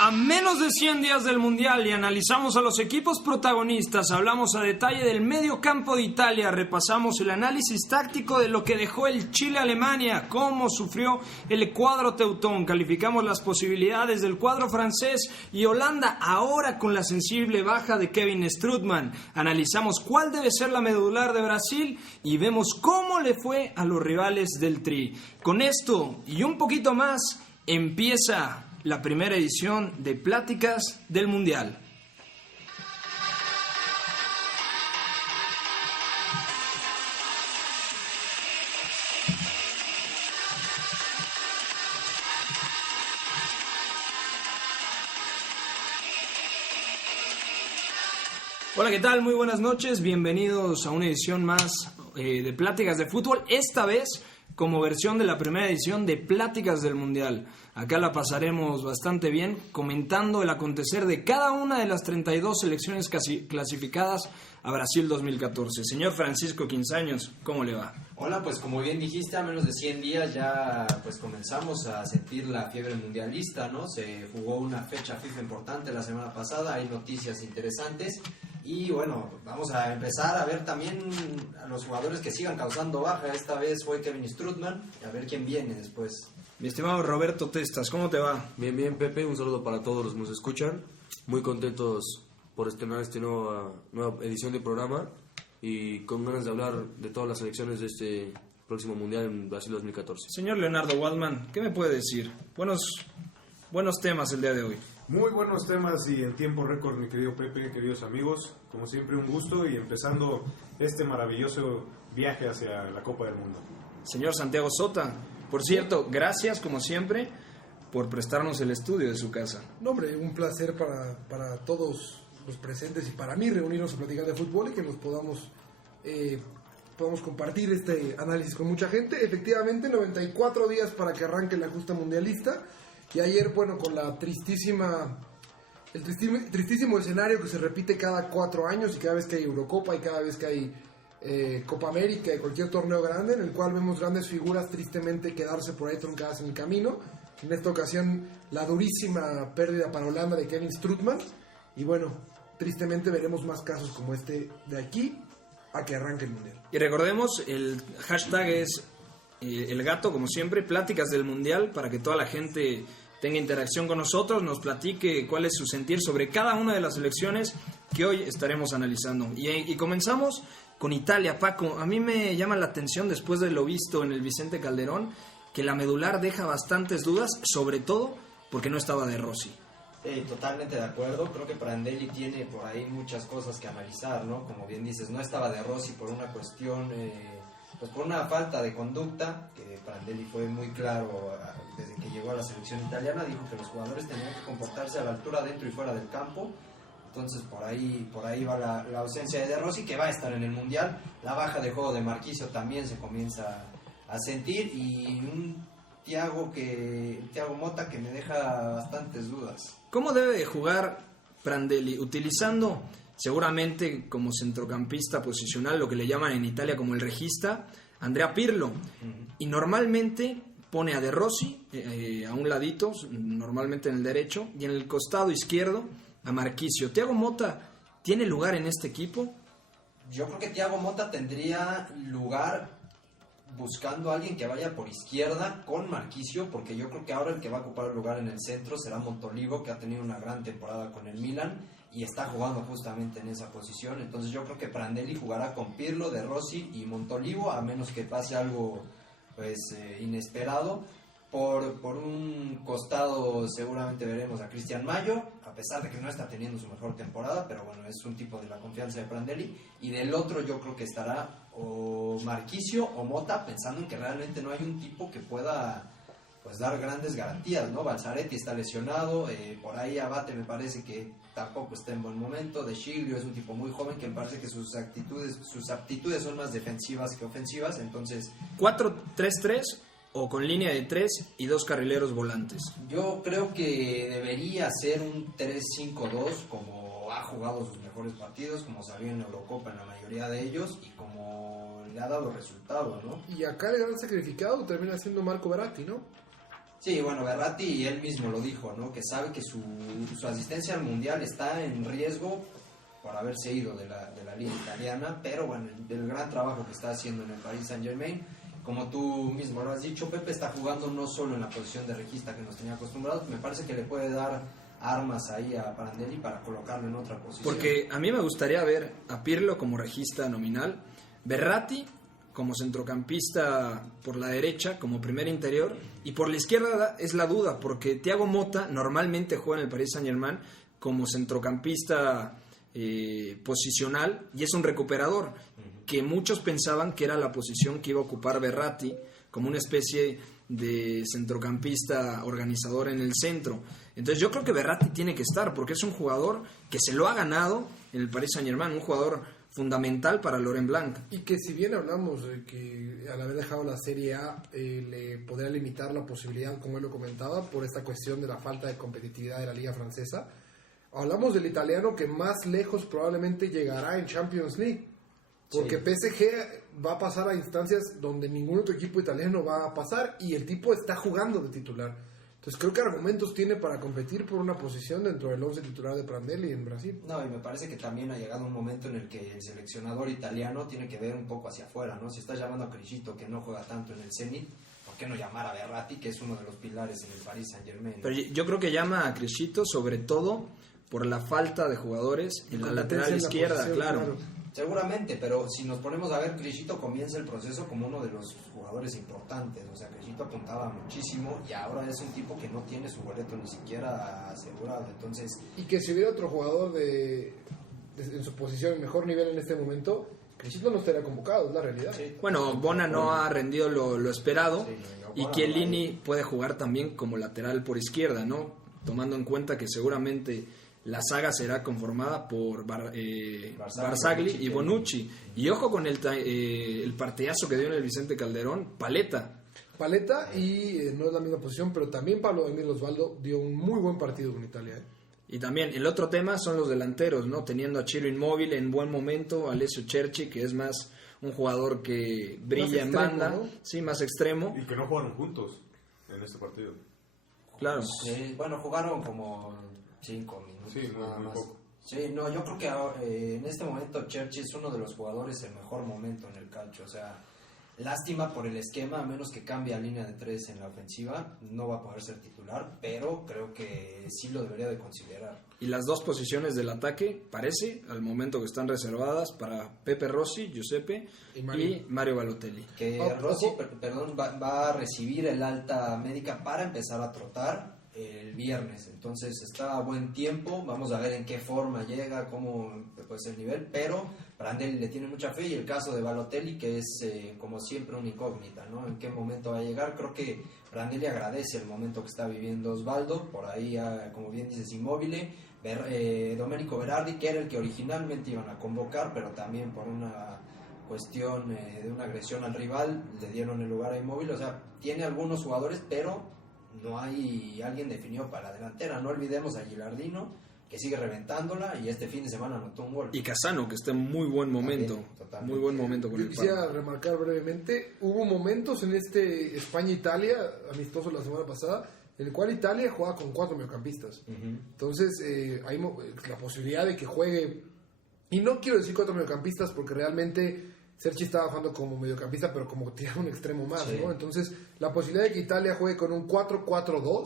A menos de 100 días del Mundial y analizamos a los equipos protagonistas, hablamos a detalle del medio campo de Italia, repasamos el análisis táctico de lo que dejó el Chile-Alemania, cómo sufrió el cuadro teutón, calificamos las posibilidades del cuadro francés y Holanda ahora con la sensible baja de Kevin Strootman, analizamos cuál debe ser la medular de Brasil y vemos cómo le fue a los rivales del Tri. Con esto y un poquito más, empieza la primera edición de Pláticas del Mundial. Hola, ¿qué tal? Muy buenas noches, bienvenidos a una edición más de Pláticas de Fútbol, esta vez como versión de la primera edición de Pláticas del Mundial. Acá la pasaremos bastante bien comentando el acontecer de cada una de las 32 selecciones clasificadas a Brasil 2014. Señor Francisco Quinzaños, ¿cómo le va? Hola, pues como bien dijiste, a menos de 100 días ya pues comenzamos a sentir la fiebre mundialista, ¿no? Se jugó una fecha FIFA importante la semana pasada, hay noticias interesantes y bueno, vamos a empezar a ver también a los jugadores que sigan causando baja. Esta vez fue Kevin Strootman y a ver quién viene después. Mi estimado Roberto Testas, ¿cómo te va? Bien, bien, Pepe, un saludo para todos los que nos escuchan. Muy contentos por estrenar esta nueva edición del programa y con ganas de hablar de todas las selecciones de este próximo Mundial en Brasil 2014. Señor Leonardo Waldman, ¿qué me puede decir? Buenos temas el día de hoy. Muy buenos temas y en tiempo récord, mi querido Pepe, queridos amigos. Como siempre, un gusto y empezando este maravilloso viaje hacia la Copa del Mundo. Señor Santiago Sota, por cierto, gracias como siempre por prestarnos el estudio de su casa. No, hombre, un placer para todos los presentes y para mí reunirnos a platicar de fútbol y que nos podamos compartir este análisis con mucha gente. Efectivamente, 94 días para que arranque la justa mundialista. Y ayer, bueno, con el tristísimo escenario que se repite cada 4 años y cada vez que hay Eurocopa y cada vez que hay Copa América y cualquier torneo grande, en el cual vemos grandes figuras tristemente quedarse por ahí truncadas en el camino. En esta ocasión, la durísima pérdida para Holanda de Kevin Strootman. Y bueno, tristemente veremos más casos como este de aquí a que arranque el Mundial. Y recordemos, el hashtag es el gato, como siempre, Pláticas del Mundial, para que toda la gente tenga interacción con nosotros, nos platique cuál es su sentir sobre cada una de las selecciones que hoy estaremos analizando. Y comenzamos con Italia, Paco. A mí me llama la atención, después de lo visto en el Vicente Calderón, que la medular deja bastantes dudas, sobre todo porque no estaba De Rossi. Totalmente de acuerdo, creo que Prandelli tiene por ahí muchas cosas que analizar, ¿no? Como bien dices, no estaba De Rossi por una cuestión, pues por una falta de conducta, que Prandelli fue muy claro desde que llegó a la selección italiana, dijo que los jugadores tenían que comportarse a la altura dentro y fuera del campo. Entonces por ahí va la ausencia de Rossi, que va a estar en el Mundial. La baja de juego de Marquisio también se comienza a sentir, y un Thiago Motta que me deja bastantes dudas. ¿Cómo debe jugar Prandelli? Utilizando seguramente como centrocampista posicional, lo que le llaman en Italia como el regista, Andrea Pirlo. Y normalmente pone a De Rossi a un ladito, normalmente en el derecho, y en el costado izquierdo a Marquisio. ¿Thiago Motta tiene lugar en este equipo? Yo creo que Thiago Motta tendría lugar buscando a alguien que vaya por izquierda con Marquisio, porque yo creo que ahora el que va a ocupar el lugar en el centro será Montolivo, que ha tenido una gran temporada con el Milan y está jugando justamente en esa posición. Entonces yo creo que Prandelli jugará con Pirlo, De Rossi y Montolivo, a menos que pase algo pues inesperado. Por un costado seguramente veremos a Cristian Mayo, a pesar de que no está teniendo su mejor temporada, pero bueno, es un tipo de la confianza de Prandelli. Y del otro yo creo que estará o Marquisio o Motta, pensando en que realmente no hay un tipo que pueda pues dar grandes garantías, ¿no? Balzaretti está lesionado, por ahí Abate me parece que tampoco está en buen momento. De Sciglio es un tipo muy joven que me parece que sus aptitudes son más defensivas que ofensivas. Entonces 4-3-3 o con línea de 3 y 2 carrileros volantes. Yo creo que debería ser un 3-5-2, como ha jugado sus mejores partidos, como salió en Eurocopa en la mayoría de ellos y como le ha dado resultado, ¿no? Y acá el gran sacrificado termina siendo Marco Verratti, ¿no? Sí, bueno, Verratti él mismo lo dijo, ¿no? Que sabe que su asistencia al Mundial está en riesgo por haberse ido de la liga italiana, pero bueno, el gran trabajo que está haciendo en el Paris Saint-Germain, como tú mismo lo has dicho, Pepe está jugando no solo en la posición de regista que nos tenía acostumbrados, me parece que le puede dar armas ahí a Prandelli para colocarlo en otra posición. Porque a mí me gustaría ver a Pirlo como regista nominal, Verratti como centrocampista por la derecha, como primer interior, y por la izquierda es la duda, porque Thiago Motta normalmente juega en el Paris Saint-Germain como centrocampista posicional, y es un recuperador, que muchos pensaban que era la posición que iba a ocupar Verratti, como una especie de centrocampista organizador en el centro. Entonces yo creo que Verratti tiene que estar, porque es un jugador que se lo ha ganado en el Paris Saint-Germain, un jugador fundamental para Laurent Blanc. Y que si bien hablamos de que al haber dejado la Serie A le podría limitar la posibilidad, como él lo comentaba, por esta cuestión de la falta de competitividad de la liga francesa, hablamos del italiano que más lejos probablemente llegará en Champions League, porque sí. PSG va a pasar a instancias donde ningún otro equipo italiano va a pasar, y el tipo está jugando de titular. Entonces creo que argumentos tiene para competir por una posición dentro del 11 titular de Prandelli en Brasil. No, y me parece que también ha llegado un momento en el que el seleccionador italiano tiene que ver un poco hacia afuera, ¿no? Si estás llamando a Criscito, que no juega tanto en el Zenit, ¿por qué no llamar a Verratti, que es uno de los pilares en el Paris Saint-Germain? Pero yo creo que llama a Criscito sobre todo por la falta de jugadores en la lateral izquierda, claro. Seguramente, pero si nos ponemos a ver, Criscito comienza el proceso como uno de los jugadores importantes, o sea, Criscito apuntaba muchísimo y ahora es un tipo que no tiene su boleto ni siquiera asegurado, entonces... Y que si hubiera otro jugador en su posición, en mejor nivel en este momento, Criscito no estaría convocado, es la realidad. Sí. Bueno, Bona no ha rendido lo esperado, sí, y Chiellini puede jugar también como lateral por izquierda, ¿no? Tomando en cuenta que seguramente la saga será conformada por Barzagli y Bonucci. Y ojo con el partidazo que dio en el Vicente Calderón, Paletta, y no es la misma posición, pero también Pablo Daniel Osvaldo dio un muy buen partido con Italia. Y también el otro tema son los delanteros, ¿no? Teniendo a Ciro Immobile en buen momento, Alessio Cerci, que es más un jugador que brilla en banda, ¿no? Sí, más extremo. Y que no jugaron juntos en este partido. Claro. Bueno, jugaron como 5 minutos. Sí, muy poco. Sí, no, yo creo que en este momento Cerci es uno de los jugadores en mejor momento en el calcio, o sea, lástima por el esquema, a menos que cambie a línea de 3 en la ofensiva, no va a poder ser titular, pero creo que sí lo debería de considerar. Y las dos posiciones del ataque, parece, al momento que están reservadas para Pepe Rossi, Giuseppe y Mario Balotelli. Que Rossi, va a recibir el alta médica para empezar a trotar el viernes, entonces está a buen tiempo, vamos a ver en qué forma llega, cómo puede ser el nivel, pero Prandelli le tiene mucha fe, y el caso de Balotelli, que es como siempre una incógnita, ¿no? En qué momento va a llegar. Creo que Prandelli agradece el momento que está viviendo Osvaldo, por ahí como bien dices Immobile, Domenico Berardi, que era el que originalmente iban a convocar, pero también por una cuestión de una agresión al rival le dieron el lugar a Immobile, o sea, tiene algunos jugadores, pero no hay alguien definido para la delantera. No olvidemos a Gilardino, que sigue reventándola, y este fin de semana anotó un gol. Y Casano, que está en muy buen momento. También, muy buen momento con Yo quisiera remarcar brevemente, hubo momentos en este España-Italia, amistoso la semana pasada, en el cual Italia juega con 4 mediocampistas. Entonces, hay la posibilidad de que juegue, y no quiero decir 4 mediocampistas porque realmente Cerci estaba jugando como mediocampista, pero como tirar un extremo más, sí, ¿no? Entonces, la posibilidad de que Italia juegue con un 4-4-2,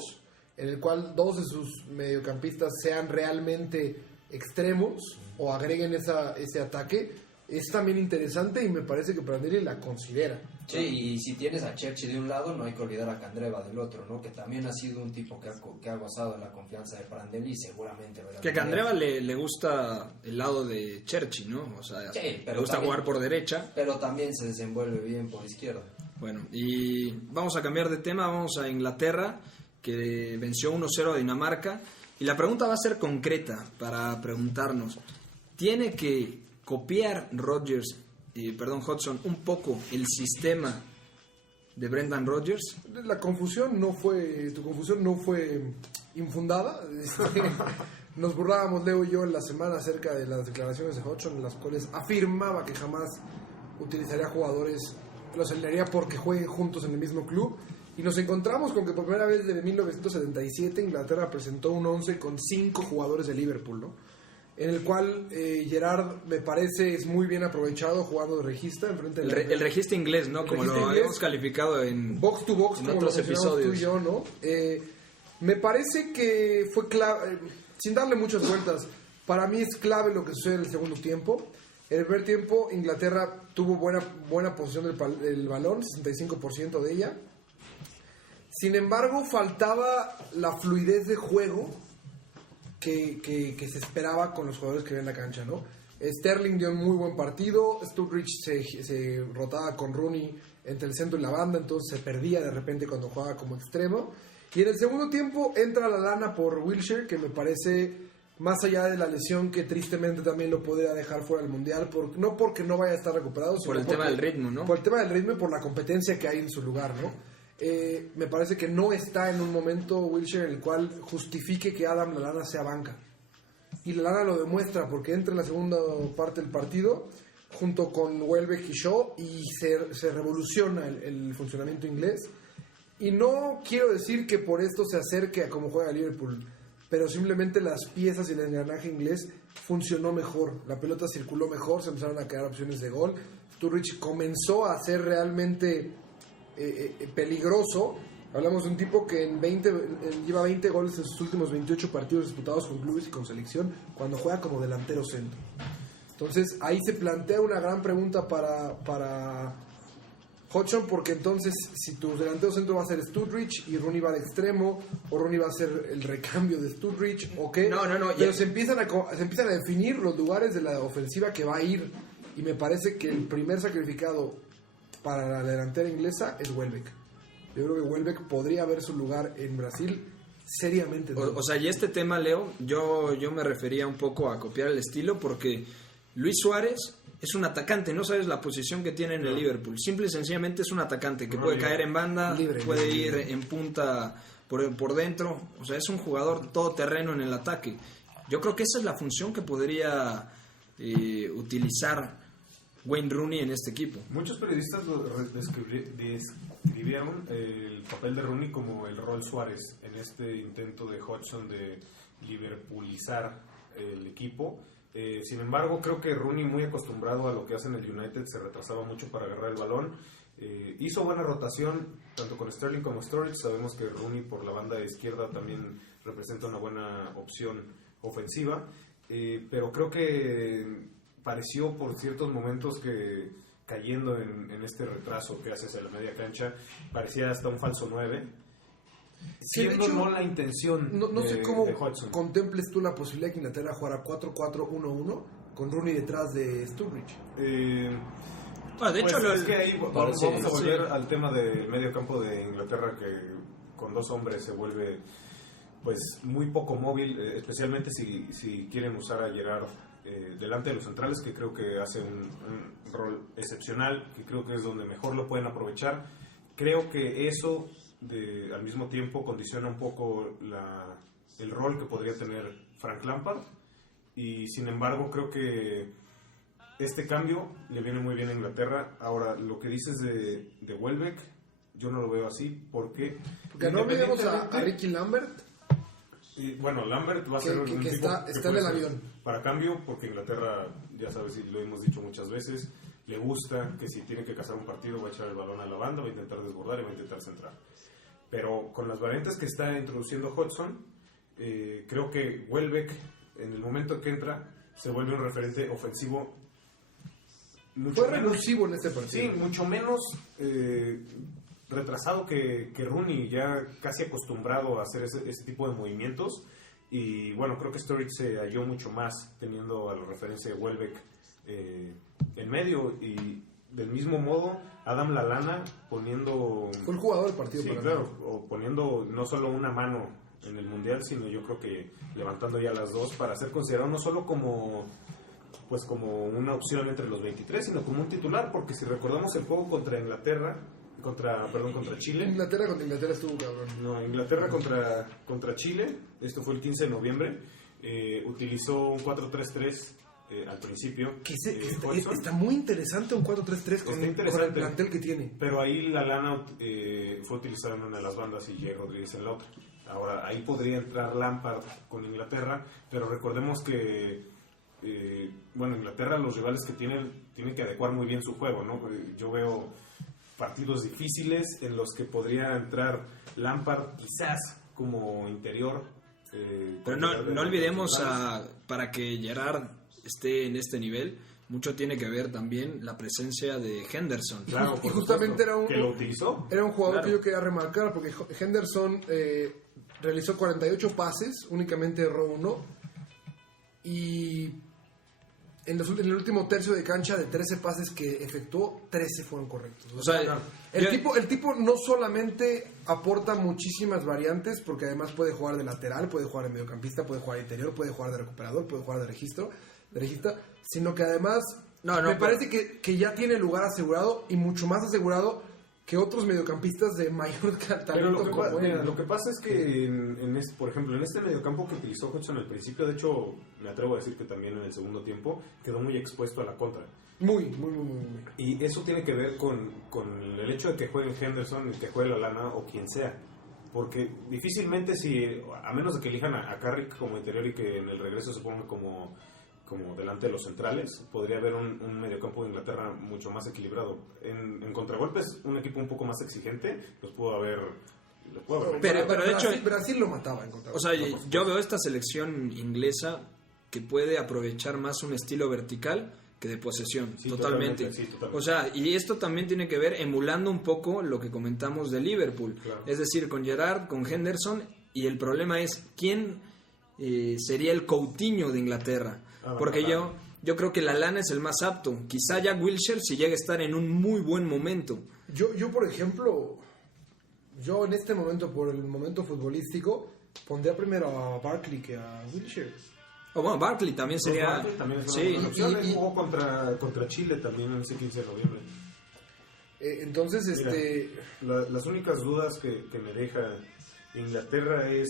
en el cual 2 de sus mediocampistas sean realmente extremos o agreguen ese ataque, es también interesante, y me parece que Prandelli la considera. Sí, y si tienes a Cerci de un lado, no hay que olvidar a Candreva del otro, ¿no? Que también ha sido un tipo que ha gozado de la confianza de Prandelli, y seguramente... Que a Candreva le gusta el lado de Cerci, ¿no? O sea, sí, le gusta también jugar por derecha. Pero también se desenvuelve bien por izquierda. Bueno, y vamos a cambiar de tema, vamos a Inglaterra, que venció 1-0 a Dinamarca. Y la pregunta va a ser concreta para preguntarnos, ¿tiene que copiar Hodgson un poco el sistema de Brendan Rodgers? Tu confusión no fue infundada. Nos burlábamos, Leo y yo, en la semana acerca de las declaraciones de Hodgson, en las cuales afirmaba que jamás utilizaría jugadores, los alinearía porque jueguen juntos en el mismo club, Y nos encontramos con que por primera vez desde 1977 Inglaterra presentó un 11 con 5 jugadores de Liverpool, ¿no? En el cual Gerrard me parece es muy bien aprovechado jugando de regista enfrente El regista inglés, ¿no? Como lo habíamos calificado en box to box, en como otros lo mencionamos episodios. tú y yo, ¿no? Me parece que fue clave, sin darle muchas vueltas, para mí es clave lo que sucede en el segundo tiempo. En el primer tiempo Inglaterra tuvo buena posición del balón, 65% de ella. Sin embargo, faltaba la fluidez de juego que se esperaba con los jugadores que ven la cancha, ¿no? Sterling dio un muy buen partido, Sturridge se rotaba con Rooney entre el centro y la banda, entonces se perdía de repente cuando jugaba como extremo. Y en el segundo tiempo entra Lallana por Wilshere, que me parece, más allá de la lesión que tristemente también lo podría dejar fuera del Mundial, no porque no vaya a estar recuperado, sino Por el tema del ritmo, ¿no? Por el tema del ritmo y por la competencia que hay en su lugar, ¿no? Me parece que no está en un momento Wilshere en el cual justifique que Adam Lallana sea banca. Y Lallana lo demuestra porque entra en la segunda parte del partido junto con Welbeck y Shaw y se revoluciona el funcionamiento inglés. Y no quiero decir que por esto se acerque a cómo juega Liverpool, pero simplemente las piezas y el engranaje inglés funcionó mejor. La pelota circuló mejor, se empezaron a crear opciones de gol. Sturridge comenzó a ser realmente peligroso. Hablamos de un tipo que lleva 20 goles en sus últimos 28 partidos disputados con clubes y con selección cuando juega como delantero centro. Entonces ahí se plantea una gran pregunta para Hodgson, porque entonces si tu delantero centro va a ser Sturridge y Rooney va de extremo, o Rooney va a ser el recambio de Sturridge, o qué, pero se empiezan a definir los lugares de la ofensiva que va a ir, y me parece que el primer sacrificado para la delantera inglesa es Welbeck. Yo creo que Welbeck podría ver su lugar en Brasil seriamente. O sea, y este tema, Leo, yo me refería un poco a copiar el estilo, porque Luis Suárez es un atacante, no sabes la posición que tiene en el Liverpool. Simple y sencillamente es un atacante que puede caer en banda, puede ir en punta por dentro. O sea, es un jugador todoterreno en el ataque. Yo creo que esa es la función que podría utilizar Wayne Rooney en este equipo. Muchos periodistas lo describieron el papel de Rooney como el rol Suárez en este intento de Hodgson de liverpoolizar el equipo. Sin embargo, creo que Rooney, muy acostumbrado a lo que hace en el United, se retrasaba mucho para agarrar el balón. Hizo buena rotación tanto con Sterling como Sturridge. Sabemos que Rooney por la banda izquierda también representa una buena opción ofensiva, pero creo que pareció por ciertos momentos que, cayendo en este retraso que hace hacia la media cancha, parecía hasta un falso 9, siendo no la intención no sé cómo de Hodgson. contemples tú la posibilidad de que Inglaterra jugara 4-4-1-1 con Rooney detrás de Sturridge. De hecho, pues es que ahí vamos a volver sí al tema del medio campo de Inglaterra, que con dos hombres se vuelve pues muy poco móvil, especialmente si quieren usar a Gerrard delante de los centrales, que creo que hace un rol excepcional, que creo que es donde mejor lo pueden aprovechar. Creo que eso al mismo tiempo condiciona un poco el rol que podría tener Frank Lampard, y sin embargo creo que este cambio le viene muy bien a Inglaterra. Ahora, lo que dices de Welbeck, yo no lo veo así, porque no olvidemos a Ricky Lambert. Y bueno, Lambert va a ser un tipo está en el avión para cambio, porque Inglaterra, ya sabes, y lo hemos dicho muchas veces, le gusta que si tiene que cazar un partido va a echar el balón a la banda, va a intentar desbordar y va a intentar centrar. Pero con las variantes que está introduciendo Hodgson, creo que Welbeck, en el momento que entra, se vuelve un referente ofensivo. Fue revulsivo en este partido. Sí, mucho menos retrasado que Rooney, ya casi acostumbrado a hacer ese tipo de movimientos. Y bueno, creo que Sturridge se halló mucho más teniendo a la referencia de Welbeck en medio, y del mismo modo Adam Lallana poniendo... Fue el jugador del partido. Sí, claro, o poniendo no solo una mano en el Mundial, sino yo creo que levantando ya las dos para ser considerado no solo como una opción entre los 23, sino como un titular, porque si recordamos el juego contra Chile. Inglaterra contra Inglaterra estuvo cabrón. No, Inglaterra contra Chile, esto fue el 15 de noviembre, utilizó un 4-3-3 al principio. Está muy interesante un 4-3-3 con el plantel que tiene. Pero ahí la lana fue utilizada en una de las bandas y Jay Rodríguez en la otra. Ahora, ahí podría entrar Lampard con Inglaterra, pero recordemos que Inglaterra, los rivales que tienen que adecuar muy bien su juego, ¿no? Yo veo partidos difíciles en los que podría entrar Lampard quizás como interior. Pero no olvidemos para que Gerrard esté en este nivel, mucho tiene que ver también la presencia de Henderson. Claro, y justamente que lo utilizó. Era un jugador Claro. que yo quería remarcar, porque Henderson realizó 48 pases, únicamente erró uno, y en el último tercio de cancha, de 13 pases que efectuó, 13 fueron correctos. O sea, El tipo no solamente aporta muchísimas variantes, porque además puede jugar de lateral, puede jugar de mediocampista, puede jugar de interior, puede jugar de recuperador, puede jugar de regista, sino que además parece que ya tiene lugar asegurado, y mucho más asegurado que otros mediocampistas de mayor talento. Lo que pasa es que, por ejemplo, en este mediocampo que utilizó Hodgson al principio, de hecho, me atrevo a decir que también en el segundo tiempo, quedó muy expuesto a la contra. Muy. Y eso tiene que ver con el hecho de que juegue Henderson, que juegue Lallana o quien sea. Porque difícilmente, a menos de que elijan a Carrick como interior y que en el regreso se ponga como delante de los centrales, podría haber un mediocampo de Inglaterra mucho más equilibrado. En contragolpes, un equipo un poco más exigente los pudo haber. Pero de hecho, Brasil lo mataba en contragolpes. O sea, yo veo esta selección inglesa que puede aprovechar más un estilo vertical que de posesión, Sí, totalmente. O sea, y esto también tiene que ver emulando un poco lo que comentamos de Liverpool. Claro. Es decir, con Gerrard, con Henderson, y el problema es quién sería el Coutinho de Inglaterra. Porque yo creo que Lallana es el más apto. Quizá ya Wilshere si llega a estar en un muy buen momento. Yo por ejemplo, en este momento, por el momento futbolístico, pondría primero a Barkley que a Wilshere. Bueno, Barkley también sería... Barkley también es una sí. buena opción. Él jugó contra Chile también ese 15 de noviembre. Entonces, Mira, las únicas dudas que me deja Inglaterra es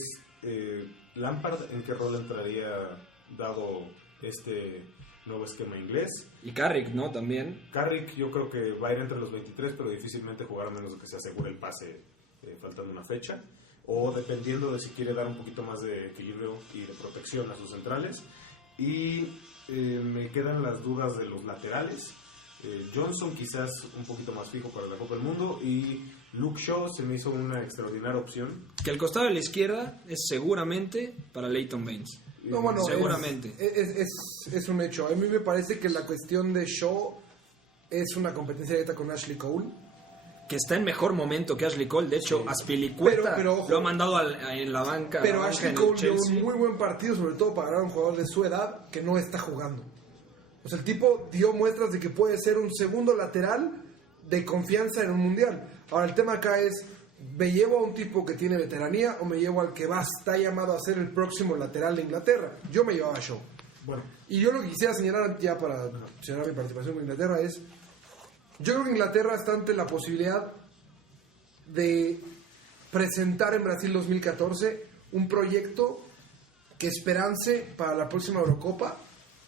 Lampard, ¿en qué rol entraría dado este nuevo esquema inglés? Y Carrick, ¿no? También. Carrick yo creo que va a ir entre los 23, pero difícilmente jugará a menos de que se asegure el pase faltando una fecha. O dependiendo de si quiere dar un poquito más de equilibrio y de protección a sus centrales. Y me quedan las dudas de los laterales. Johnson quizás un poquito más fijo para la Copa del Mundo, y Luke Shaw se me hizo una extraordinaria opción. Que el costado de la izquierda es seguramente para Leighton Baines. Seguramente. Es un hecho. A mí me parece que la cuestión de Shaw es una competencia directa con Ashley Cole, que está en mejor momento que Ashley Cole. De hecho, Azpilicueta pero, lo ha mandado en la banca. Pero Ashley Cole dio Chelsea. un muy buen partido, sobre todo para ganar a un jugador de su edad que no está jugando. O sea, el tipo dio muestras de que puede ser un segundo lateral de confianza en un mundial. Ahora, el tema acá es, ¿me llevo a un tipo que tiene veteranía o me llevo al que está llamado a ser el próximo lateral de Inglaterra? Yo me llevaba a Shaw. Bueno, Y yo lo que quisiera señalar ya para señalar mi participación con Inglaterra es, yo creo que Inglaterra está ante la posibilidad de presentar en Brasil 2014 un proyecto que esperance para la próxima Eurocopa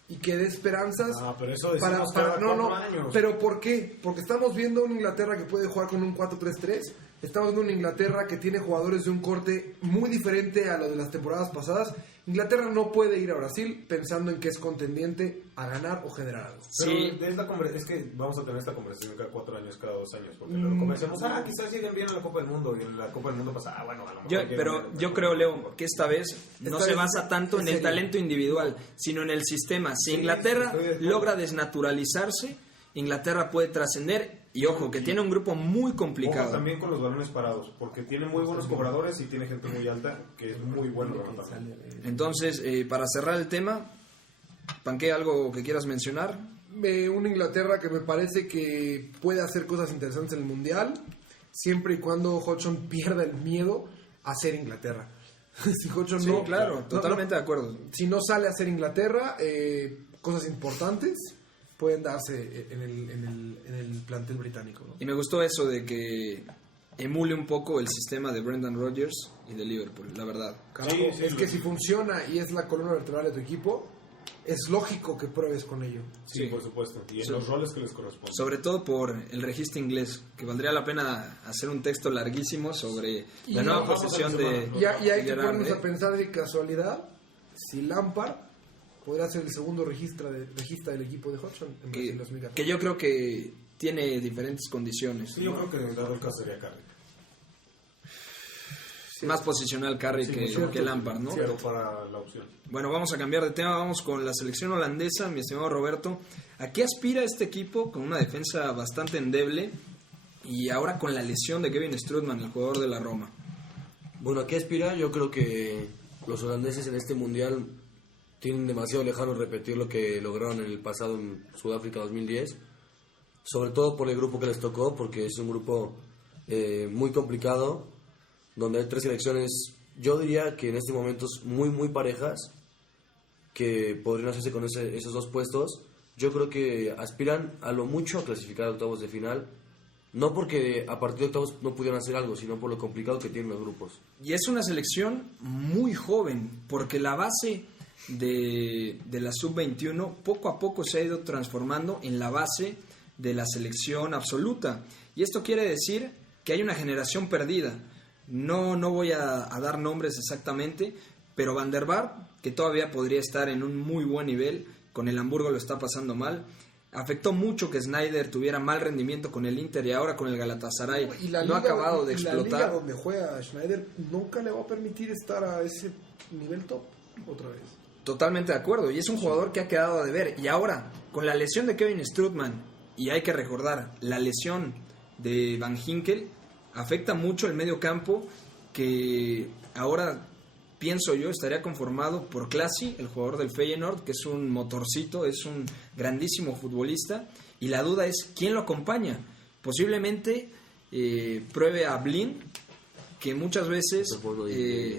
y que dé esperanzas pero eso decimos cada 4 años. Pero ¿por qué? Porque estamos viendo una Inglaterra que puede jugar con un 4-3-3, estamos viendo una Inglaterra que tiene jugadores de un corte muy diferente a lo de las temporadas pasadas. Inglaterra no puede ir a Brasil pensando en que es contendiente a ganar o generar algo. Pero es que vamos a tener esta conversación cada 4 años, cada 2 años, porque luego comenzamos, quizás lleguen bien a la Copa del Mundo, y en la Copa del Mundo pasa, bueno, a lo mejor Pero yo creo, Leo, que esta vez no se basa tanto en el talento individual, sino en el sistema. Si Inglaterra logra desnaturalizarse, Inglaterra puede trascender. Y ojo, que tiene un grupo muy complicado. Ojo también con los balones parados, porque tiene muy buenos cobradores y tiene gente muy alta que es muy bueno levantando. Entonces, para cerrar el tema, Panque, ¿algo que quieras mencionar? Una Inglaterra que me parece que puede hacer cosas interesantes en el Mundial, siempre y cuando Hodgson pierda el miedo a ser Inglaterra. Si Hodgson totalmente de acuerdo. Si no sale a ser Inglaterra, cosas importantes pueden darse en el plantel británico, ¿no? Y me gustó eso de que emule un poco el sistema de Brendan Rodgers y de Liverpool, la verdad. Carajo, que si funciona y es la columna vertebral de tu equipo, es lógico que pruebes con ello. Sí, por supuesto. Y en los roles que les corresponden. Sobre todo por el registro inglés, que valdría la pena hacer un texto larguísimo sobre la nueva posición de... Y hay que Gerard, ponernos a pensar de casualidad si Lampard podrá ser el segundo regista del equipo de Hodgson en Brasil 2014. que yo creo que tiene diferentes condiciones. Sí, yo creo que dado el caso sería Carrick. Más posicional Carrick que Lampard, ¿no? Pero para la opción. Bueno, vamos a cambiar de tema, vamos con la selección holandesa, mi estimado Roberto. ¿A qué aspira este equipo con una defensa bastante endeble y ahora con la lesión de Kevin Strootman, el jugador de la Roma? Bueno, ¿a qué aspira? Yo creo que los holandeses en este mundial tienen demasiado lejano repetir lo que lograron en el pasado en Sudáfrica 2010, sobre todo por el grupo que les tocó, porque es un grupo muy complicado, donde hay 3 selecciones, yo diría que en este momento muy muy parejas, que podrían hacerse con esos 2 puestos. Yo creo que aspiran a lo mucho a clasificar a octavos de final, no porque a partir de octavos no pudieran hacer algo, sino por lo complicado que tienen los grupos. Y es una selección muy joven, porque la base de la sub-21 poco a poco se ha ido transformando en la base de la selección absoluta. Y esto quiere decir que hay una generación perdida. No voy a dar nombres exactamente, pero Van der Vaart, que todavía podría estar en un muy buen nivel, con el Hamburgo lo está pasando mal. Afectó mucho que Sneijder tuviera mal rendimiento con el Inter y ahora con el Galatasaray no ha acabado de explotar. La liga donde juega Sneijder nunca le va a permitir estar a ese nivel top otra vez. Totalmente de acuerdo, y es un jugador que ha quedado a deber. Y ahora, con la lesión de Kevin Strootman, y hay que recordar, la lesión de Van Ginkel, afecta mucho el medio campo, que ahora, pienso yo, estaría conformado por Klasi, el jugador del Feyenoord, que es un motorcito, es un grandísimo futbolista, y la duda es, ¿quién lo acompaña? Posiblemente pruebe a Blin, que muchas veces Está jugando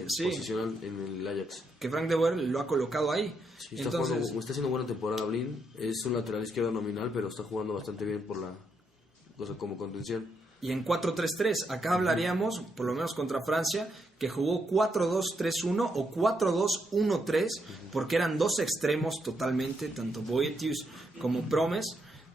posicional en el Ajax. Que Frank de Boer lo ha colocado ahí. Sí, está haciendo buena temporada Blin. Es un lateral izquierdo nominal, pero está jugando bastante bien como contención. Y en 4-3-3, acá hablaríamos, por lo menos contra Francia, que jugó 4-2-3-1 o 4-2-1-3, porque eran 2 extremos totalmente, tanto Boetius como Promes,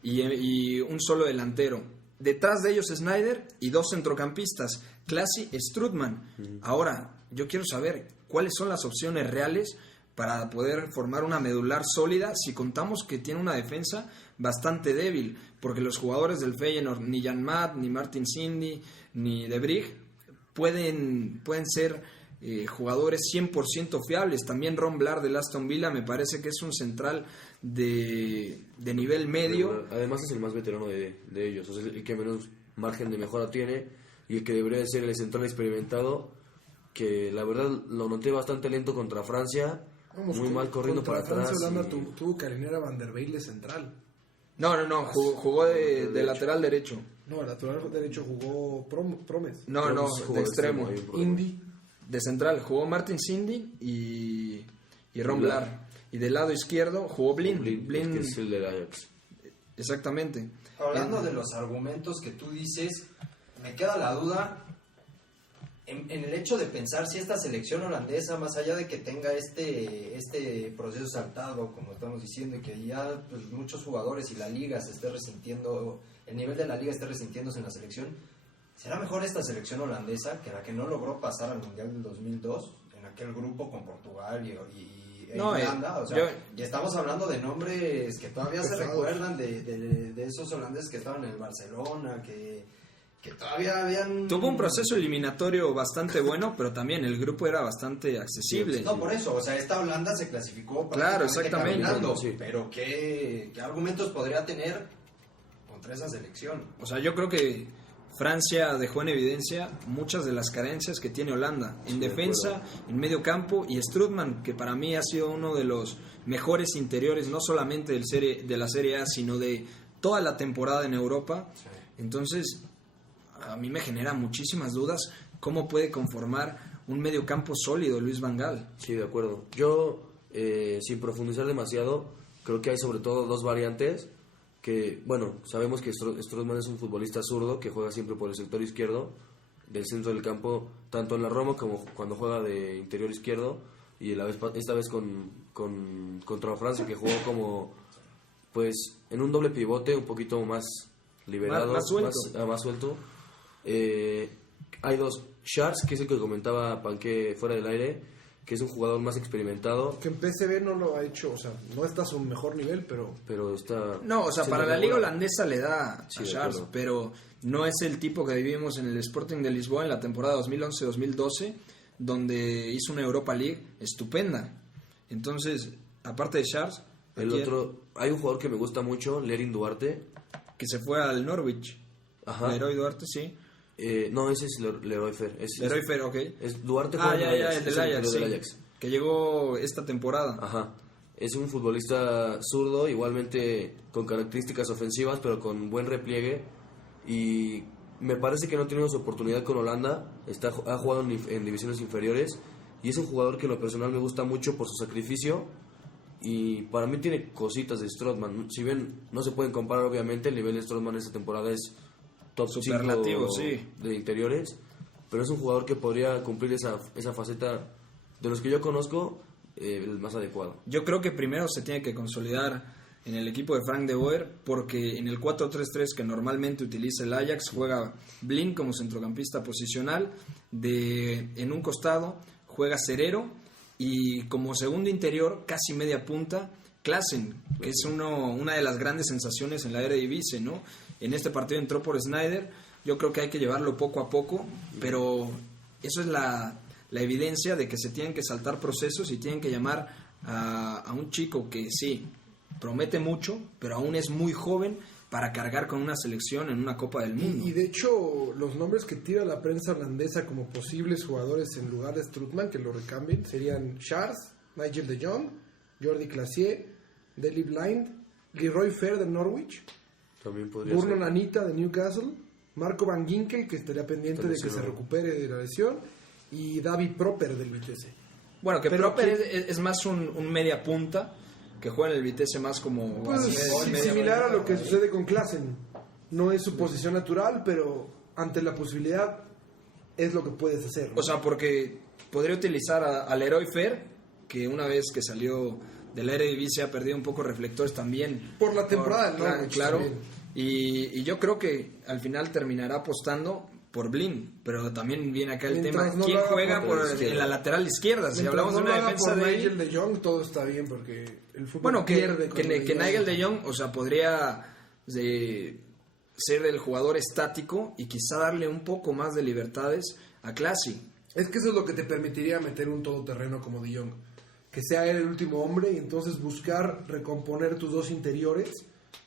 y un solo delantero. Detrás de ellos Sneijder y 2 centrocampistas, Klasi y Strootman. Ahora, yo quiero saber cuáles son las opciones reales para poder formar una medular sólida si contamos que tiene una defensa bastante débil, porque los jugadores del Feyenoord, ni Jan Maat, ni Martin Cindy, ni De Bruyne pueden ser jugadores 100% fiables. También Ron Vlaar del Aston Villa me parece que es un central de nivel medio. Además es el más veterano de ellos, o sea, el que menos margen de mejora tiene y el que debería de ser el central experimentado, que la verdad lo noté bastante lento contra Francia. Muy mal corriendo para atrás. Francia Holanda tuvo que alinear a Van der Beek de central. No, jugó de lateral derecho. No, el lateral derecho jugó Promes. No, de extremo. Indy. De central jugó Martin Cindy y Ron Vlaar. Y del lado izquierdo jugó Blin. Que es el del Ajax. Exactamente. Hablando de los argumentos que tú dices, me queda la duda en el hecho de pensar si esta selección holandesa, más allá de que tenga este proceso saltado, como estamos diciendo, y que ya pues, muchos jugadores y la liga se esté resintiendo, el nivel de la liga esté resintiéndose en la selección, ¿será mejor esta selección holandesa que la que no logró pasar al Mundial del 2002, en aquel grupo con Portugal y Irlanda? O sea, y estamos hablando de nombres que todavía se recuerdan de esos holandeses que estaban en el Barcelona, que todavía habían... Tuvo un proceso eliminatorio bastante bueno, pero también el grupo era bastante accesible. No, por eso, o sea, esta Holanda se clasificó claro, exactamente, caminando, sí. Pero ¿qué argumentos podría tener contra esa selección? O sea, yo creo que Francia dejó en evidencia muchas de las carencias que tiene Holanda en defensa, en medio campo, y Strootman, que para mí ha sido uno de los mejores interiores, no solamente de la Serie A, sino de toda la temporada en Europa. Sí. Entonces, a mí me genera muchísimas dudas cómo puede conformar un medio campo sólido Luis Van Gaal. Sí, de acuerdo. Yo, sin profundizar demasiado, creo que hay sobre todo 2 variantes que, bueno, sabemos que Strootman es un futbolista zurdo que juega siempre por el sector izquierdo del centro del campo, tanto en la Roma como cuando juega de interior izquierdo, y esta vez contra Francia, que jugó como pues en un doble pivote un poquito más liberado, Más suelto. más suelto. Hay dos, Schatz, que es el que comentaba Panque fuera del aire, que es un jugador más experimentado, Que en PSV no lo ha hecho, o sea, no está a su mejor nivel, pero está... No, o sea, para la liga holandesa le da Sí, a de Charles, acuerdo. pero no es el tipo que vivimos en el Sporting de Lisboa en la temporada 2011-2012, donde hizo una Europa League estupenda. Entonces, aparte de Charles, Hay un jugador que me gusta mucho, Lerin Duarte. que se fue al Norwich, Ajá. Leroy Duarte, sí. No, ese es Leroy Fer. Leroy Fer, ok. Es Duarte Ah, juega en ya, el del Ajax, sí, Ajax. que llegó esta temporada. Ajá. Es un futbolista zurdo, igualmente con características ofensivas, pero con buen repliegue. Y me parece que no ha tenido su oportunidad con Holanda. Ha jugado en divisiones inferiores. Y es un jugador que en lo personal me gusta mucho por su sacrificio. Y para mí tiene cositas de Strootman. Si bien no se pueden comparar, obviamente, el nivel de Strootman esta temporada es top Superlativo, 5 sí. de interiores. Pero es un jugador que podría cumplir esa faceta de los que yo conozco, el más adecuado. Yo creo que primero se tiene que consolidar en el equipo de Frank de Boer, porque en el 4-3-3 que normalmente utiliza el Ajax juega Blind como centrocampista posicional, en un costado juega Cerero y como segundo interior, casi media punta, Klaassen, que es una de las grandes sensaciones en la Eredivisie, ¿no? En este partido entró por Sneijder. Yo creo que hay que llevarlo poco a poco, pero eso es la evidencia de que se tienen que saltar procesos y tienen que llamar a un chico que sí, promete mucho, pero aún es muy joven para cargar con una selección en una Copa del Mundo. Y de hecho, los nombres que tira la prensa holandesa como posibles jugadores en lugar de Strootman, que lo recambien, serían Scharz, Nigel de Jong, Jordi Classier, Deli Blind, Leroy Fer de Norwich, También podría Bruno ser. Nanita de Newcastle, Marco Van Ginkel, que estaría pendiente de que se recupere de la lesión, y David Proper del Vitesse. Bueno, que Pero Proper que- es más un media punta, que juega en el Vitesse más como... Pues media similar a punta. lo que sucede con Klaassen. No es su posición natural, pero ante la posibilidad es lo que puedes hacer, ¿no? O sea, porque podría utilizar a Leroy Fer, que una vez que salió del Eredivisie ha perdido un poco reflectores también. Por la temporada del Claro, Norwich claro. también. Y yo creo que al final terminará apostando por Blind, pero también viene acá el Mientras tema, no ¿quién lo haga juega por la en la lateral izquierda? Si Mientras hablamos no de lo una haga defensa por de... Nigel de Jong, todo está bien, porque el fútbol Bueno, pierde que Nigel de Jong, o sea, podría ser el jugador estático y quizá darle un poco más de libertades a Classy. Es que eso es lo que te permitiría meter un todoterreno como de Jong. Que sea él el último hombre y entonces buscar recomponer tus dos interiores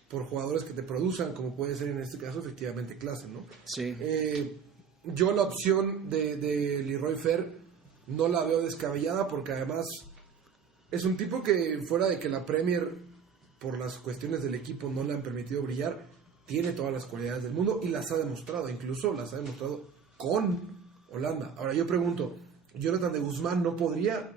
por jugadores que te produzcan, como puede ser en este caso efectivamente Klaassen, ¿no? Sí. Yo la opción de Leroy Fer no la veo descabellada porque además es un tipo que fuera de que la Premier por las cuestiones del equipo no le han permitido brillar, tiene todas las cualidades del mundo y las ha demostrado, incluso las ha demostrado con Holanda. Ahora yo pregunto, ¿Jonathan de Guzmán no podría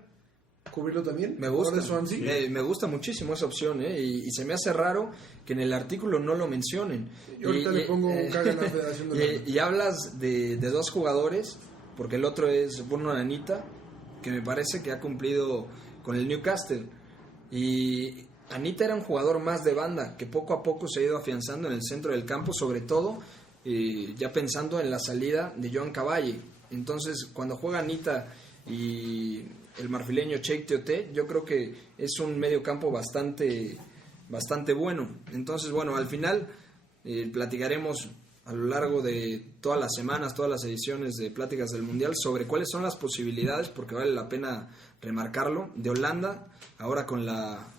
cubrirlo también? Me gusta, ¿Ahora Swansea? me gusta muchísimo esa opción, y se me hace raro que en el artículo no lo mencionen. Yo ahorita le pongo un caga en la Federación de Holanda. y hablas de dos jugadores, porque el otro es Bruno Anita, que me parece que ha cumplido con el Newcastle. Y Anita era un jugador más de banda, que poco a poco se ha ido afianzando en el centro del campo, sobre todo ya pensando en la salida de Joan Caballe. Entonces, cuando juega Anita y el marfileño Cheikh Tioté, yo creo que es un medio campo bastante bueno. Entonces, bueno, al final platicaremos a lo largo de todas las semanas, todas las ediciones de Pláticas del Mundial, sobre cuáles son las posibilidades, porque vale la pena remarcarlo, de Holanda, ahora con la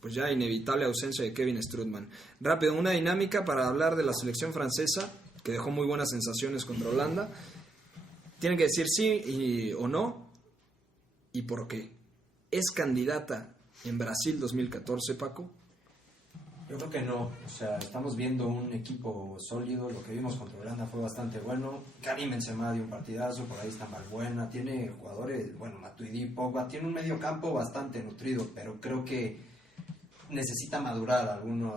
pues ya inevitable ausencia de Kevin Strootman. Rápido, una dinámica para hablar de la selección francesa, que dejó muy buenas sensaciones contra Holanda. Tienen que decir sí o no, y por qué. ¿Es candidata en Brasil 2014, Paco? Yo creo que no, o sea, estamos viendo un equipo sólido, lo que vimos contra Holanda fue bastante bueno. Karim Benzema dio un partidazo, por ahí está Valbuena, tiene jugadores, bueno, Matuidi, Pogba, tiene un medio campo bastante nutrido, pero creo que necesita madurar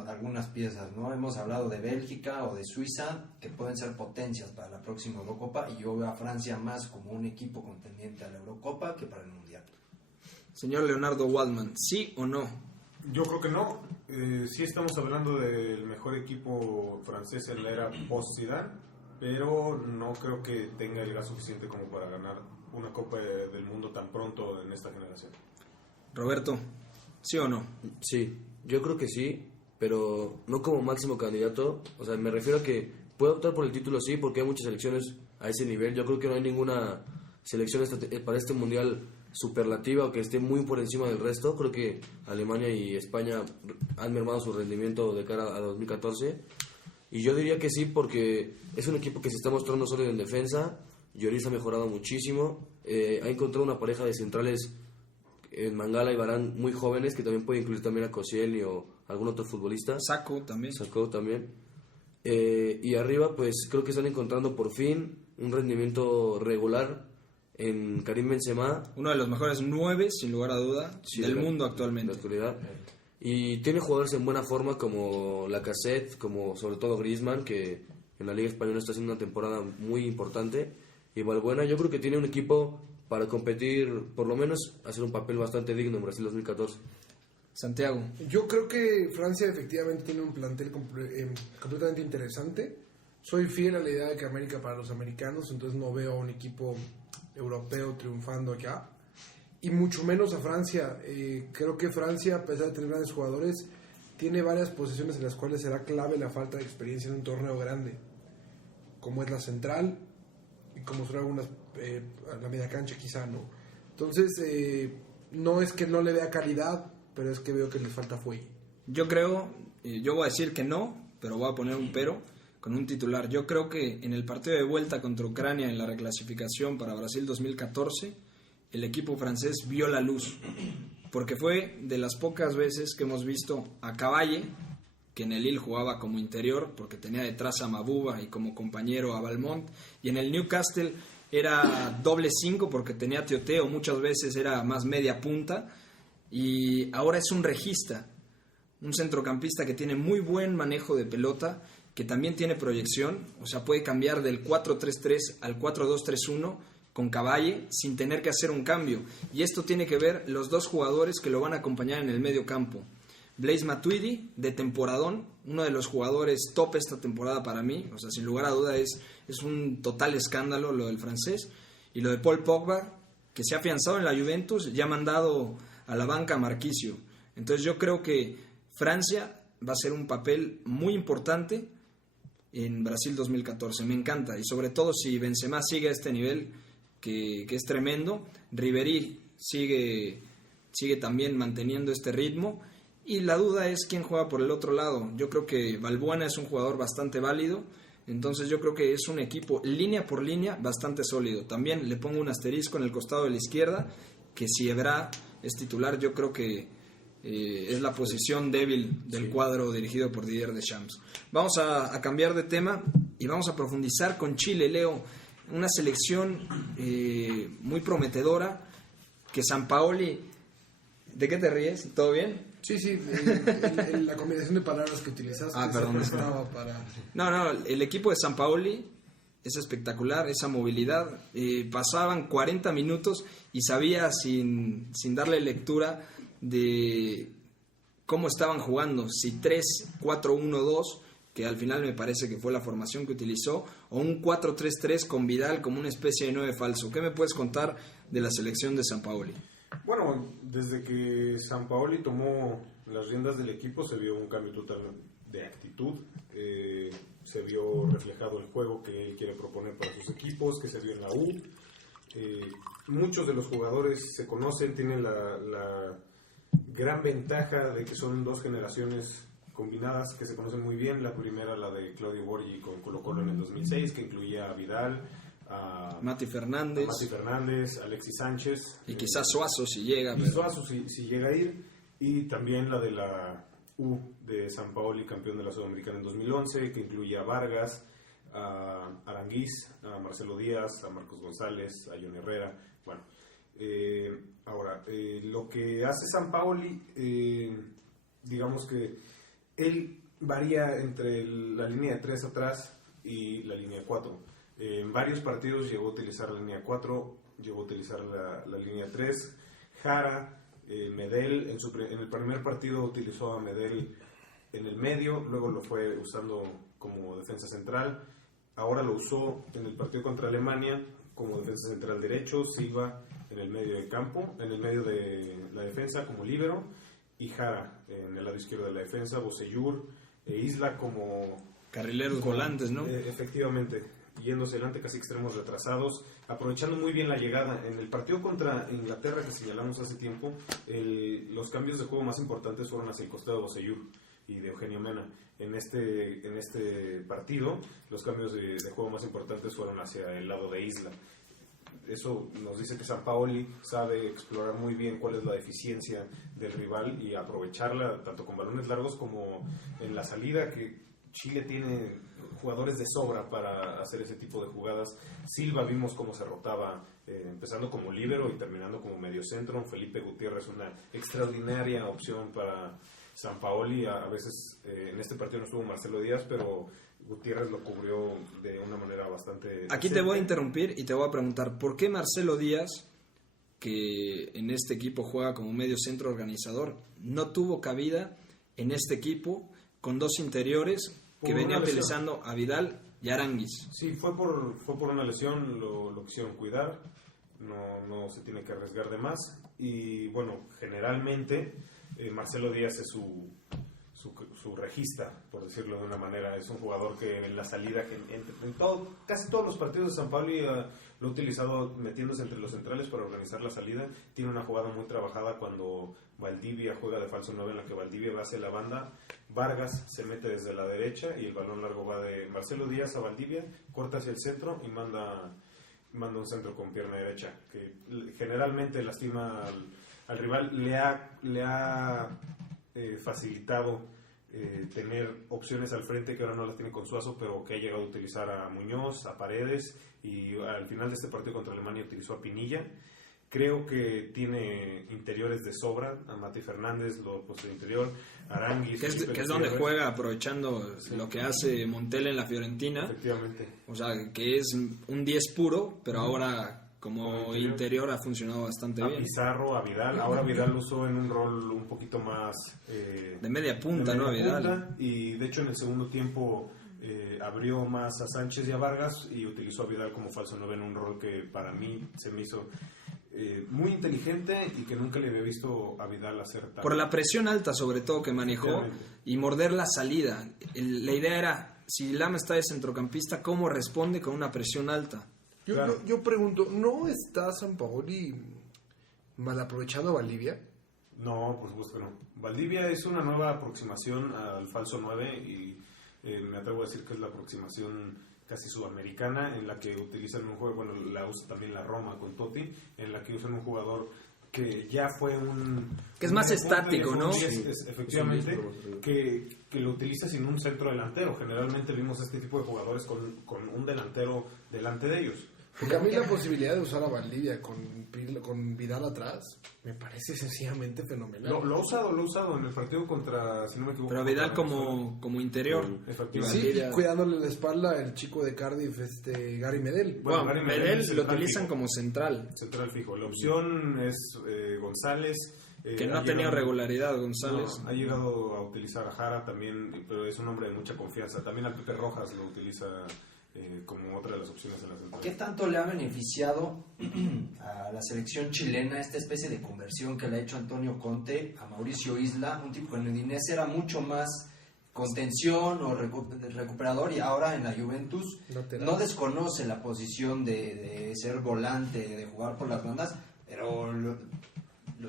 algunas piezas, ¿no? Hemos hablado de Bélgica o de Suiza, que pueden ser potencias para la próxima Eurocopa, y yo veo a Francia más como un equipo contendiente a la Eurocopa que para el Mundial. Señor Leonardo Waldman, ¿sí o no? Yo creo que no. Sí estamos hablando del mejor equipo francés en la era post-Zidane, pero no creo que tenga el gas suficiente como para ganar una Copa del Mundo tan pronto en esta generación. Roberto, ¿sí o no? Sí, yo creo que sí, pero no como máximo candidato. O sea, me refiero a que puede optar por el título, sí, porque hay muchas selecciones a ese nivel. Yo creo que no hay ninguna selección para este mundial superlativa o que esté muy por encima del resto. Creo que Alemania y España han mermado su rendimiento de cara a 2014. Y yo diría que sí, porque es un equipo que se está mostrando sólido en defensa. Lloris ha mejorado muchísimo. Ha encontrado una pareja de centrales en Mangala y Varane muy jóvenes, que también puede incluir también a Koscielny o algún otro futbolista. Sacco también. Y arriba, pues creo que están encontrando por fin un rendimiento regular en Karim Benzema. Uno de los mejores 9, sin lugar a duda, del mundo actualmente. En la actualidad. Y tiene jugadores en buena forma como Lacazette, como sobre todo Griezmann, que en la Liga Española está haciendo una temporada muy importante. Y Valbuena, yo creo que tiene un equipo para competir, por lo menos hacer un papel bastante digno en Brasil 2014. Santiago. Yo creo que Francia efectivamente tiene un plantel completamente interesante. Soy fiel a la idea de que América para los americanos, entonces no veo a un equipo europeo triunfando acá. Y mucho menos a Francia. Creo que Francia, a pesar de tener grandes jugadores, tiene varias posiciones en las cuales será clave la falta de experiencia en un torneo grande, como es la central y como son algunas la media cancha quizá, ¿no? Entonces no es que no le vea calidad, pero es que veo que les falta fuelle. Yo creo, yo voy a decir que no, pero voy a poner un pero con un titular. Yo creo que en el partido de vuelta contra Ucrania en la reclasificación para Brasil 2014, el equipo francés vio la luz, porque fue de las pocas veces que hemos visto a Caballe, que en el Lille jugaba como interior porque tenía detrás a Mabuba y como compañero a Valmont, y en el Newcastle era doble 5 porque tenía a Teoteo, muchas veces era más media punta, y ahora es un regista, un centrocampista que tiene muy buen manejo de pelota, que también tiene proyección, o sea, puede cambiar del 4-3-3 al 4-2-3-1 con Caballe sin tener que hacer un cambio, y esto tiene que ver los dos jugadores que lo van a acompañar en el medio campo. Blaise Matuidi, de temporadón, uno de los jugadores top esta temporada para mí, o sea, sin lugar a duda es un total escándalo lo del francés, y lo de Paul Pogba, que se ha afianzado en la Juventus, ya ha mandado a la banca a Marquisio. Entonces yo creo que Francia va a ser un papel muy importante en Brasil 2014, me encanta, y sobre todo si Benzema sigue a este nivel que es tremendo, Ribéry sigue también manteniendo este ritmo, y la duda es quién juega por el otro lado. Yo creo que Valbuena es un jugador bastante válido, entonces yo creo que es un equipo línea por línea bastante sólido. También le pongo un asterisco en el costado de la izquierda, que si Evra es titular, yo creo que es la posición débil del cuadro dirigido por Didier Deschamps. Vamos a cambiar de tema y vamos a profundizar con Chile, Leo, una selección muy prometedora, que Sampaoli... ¿De qué te ríes? ¿Todo bien? Sí, la combinación de palabras que utilizaste perdón. No, el equipo de Sampaoli es espectacular, esa movilidad. Pasaban 40 minutos y sabía sin darle lectura de cómo estaban jugando, si 3-4-1-2, que al final me parece que fue la formación que utilizó, o un 4-3-3 con Vidal como una especie de 9 falso. ¿Qué me puedes contar de la selección de Sampaoli? Bueno, desde que Sampaoli tomó las riendas del equipo se vio un cambio total de actitud, se vio reflejado el juego que él quiere proponer para sus equipos, que se vio en la U. Muchos de los jugadores se conocen, tienen la gran ventaja de que son dos generaciones combinadas que se conocen muy bien. La primera, la de Claudio Borghi con Colo-Colo en el 2006, que incluía a Vidal, a Mati Fernández, Alexis Sánchez y quizás Suazo si llega, Suazo si llega a ir, y también la de la U de Sampaoli, campeón de la Sudamericana en 2011, que incluye a Vargas, a Aranguiz, a Marcelo Díaz, a Marcos González, a John Herrera. Bueno, ahora lo que hace Sampaoli, digamos que él varía entre la línea de 3 atrás y la línea 4. En varios partidos llegó a utilizar la línea 4, llegó a utilizar la línea 3. Jara Medel en el primer partido utilizó a Medel en el medio, luego lo fue usando como defensa central, ahora lo usó en el partido contra Alemania como defensa central derecho, Silva en el medio de campo, en el medio de la defensa como líbero, y Jara en el lado izquierdo de la defensa, Bocellur e Isla como carrileros volantes, ¿no? Efectivamente, yéndose delante, casi extremos retrasados, aprovechando muy bien la llegada. En el partido contra Inglaterra que señalamos hace tiempo, los cambios de juego más importantes fueron hacia el costado de Bocellur y de Eugenio Mena. En este partido, los cambios de juego más importantes fueron hacia el lado de Isla. Eso nos dice que Sampaoli sabe explorar muy bien cuál es la deficiencia del rival y aprovecharla tanto con balones largos como en la salida, que Chile tiene jugadores de sobra para hacer ese tipo de jugadas. Silva vimos cómo se rotaba, empezando como líbero y terminando como mediocentro. Felipe Gutiérrez, una extraordinaria opción para Sampaoli. A veces en este partido no estuvo Marcelo Díaz, pero Gutiérrez lo cubrió de una manera bastante... Aquí te voy a interrumpir y te voy a preguntar, ¿por qué Marcelo Díaz, que en este equipo juega como medio centro organizador, no tuvo cabida en este equipo con dos interiores que venía utilizando a Vidal y Aranguis? Sí, fue por una lesión, lo quisieron cuidar, no se tiene que arriesgar de más, y bueno, generalmente Marcelo Díaz es su regista, por decirlo de una manera. Es un jugador que en la salida, casi todos los partidos de Sampaoli lo ha utilizado metiéndose entre los centrales para organizar la salida. Tiene una jugada muy trabajada cuando Valdivia juega de falso 9, en la que Valdivia va hacia la banda, Vargas se mete desde la derecha y el balón largo va de Marcelo Díaz a Valdivia, corta hacia el centro y manda un centro con pierna derecha, que generalmente lastima al rival. Le ha facilitado tener opciones al frente que ahora no las tiene con Suazo, pero que ha llegado a utilizar a Muñoz, a Paredes, y al final de este partido contra Alemania utilizó a Pinilla. Creo que tiene interiores de sobra, a Mati Fernández lo puso de interior, Aranguis, que es donde juega, aprovechando lo que hace Montel en la Fiorentina. Efectivamente. O sea, que es un 10 puro, pero ahora como interior ha funcionado bastante bien. A Pizarro, a Vidal. Ahora Vidal lo usó en un rol un poquito más... de media punta, ¿no? Vidal. Y de hecho en el segundo tiempo abrió más a Sánchez y a Vargas y utilizó a Vidal como falso 9 en un rol que para mí se me hizo muy inteligente y que nunca le había visto a Vidal hacer tal. Por la presión alta sobre todo que manejó y morder la salida. La idea era, si Lama está de centrocampista, ¿cómo responde con una presión alta? Yo pregunto, ¿no está Sampaoli mal aprovechando a Valdivia? No, por supuesto que no. Valdivia es una nueva aproximación al falso 9 y me atrevo a decir que es la aproximación casi sudamericana, en la que utilizan un juego, bueno, la usa también la Roma con Totti, en la que usan un jugador que ya fue que es más estático, ¿no? Efectivamente, que lo utiliza sin un centro delantero. Generalmente vimos este tipo de jugadores con un delantero delante de ellos. Porque a mí la posibilidad de usar a Valdivia con Vidal atrás me parece sencillamente fenomenal. Lo ha usado en el partido contra, si no me equivoco. Pero Vidal como interior. Efectivamente. Sí, cuidándole la espalda el chico de Cardiff, Gary Medel. Bueno, Medel lo utilizan como central. Central fijo. La opción es González. Que no ha tenido regularidad González. No, ha llegado a utilizar a Jara también, pero es un hombre de mucha confianza. También a Pepe Rojas lo utiliza como otra de las opciones en la central. ¿Qué tanto le ha beneficiado a la selección chilena esta especie de conversión que le ha hecho Antonio Conte a Mauricio Isla? Un tipo que en el Udinese era mucho más contención o recuperador, y ahora en la Juventus no desconoce la posición de ser volante, de jugar por las bandas, pero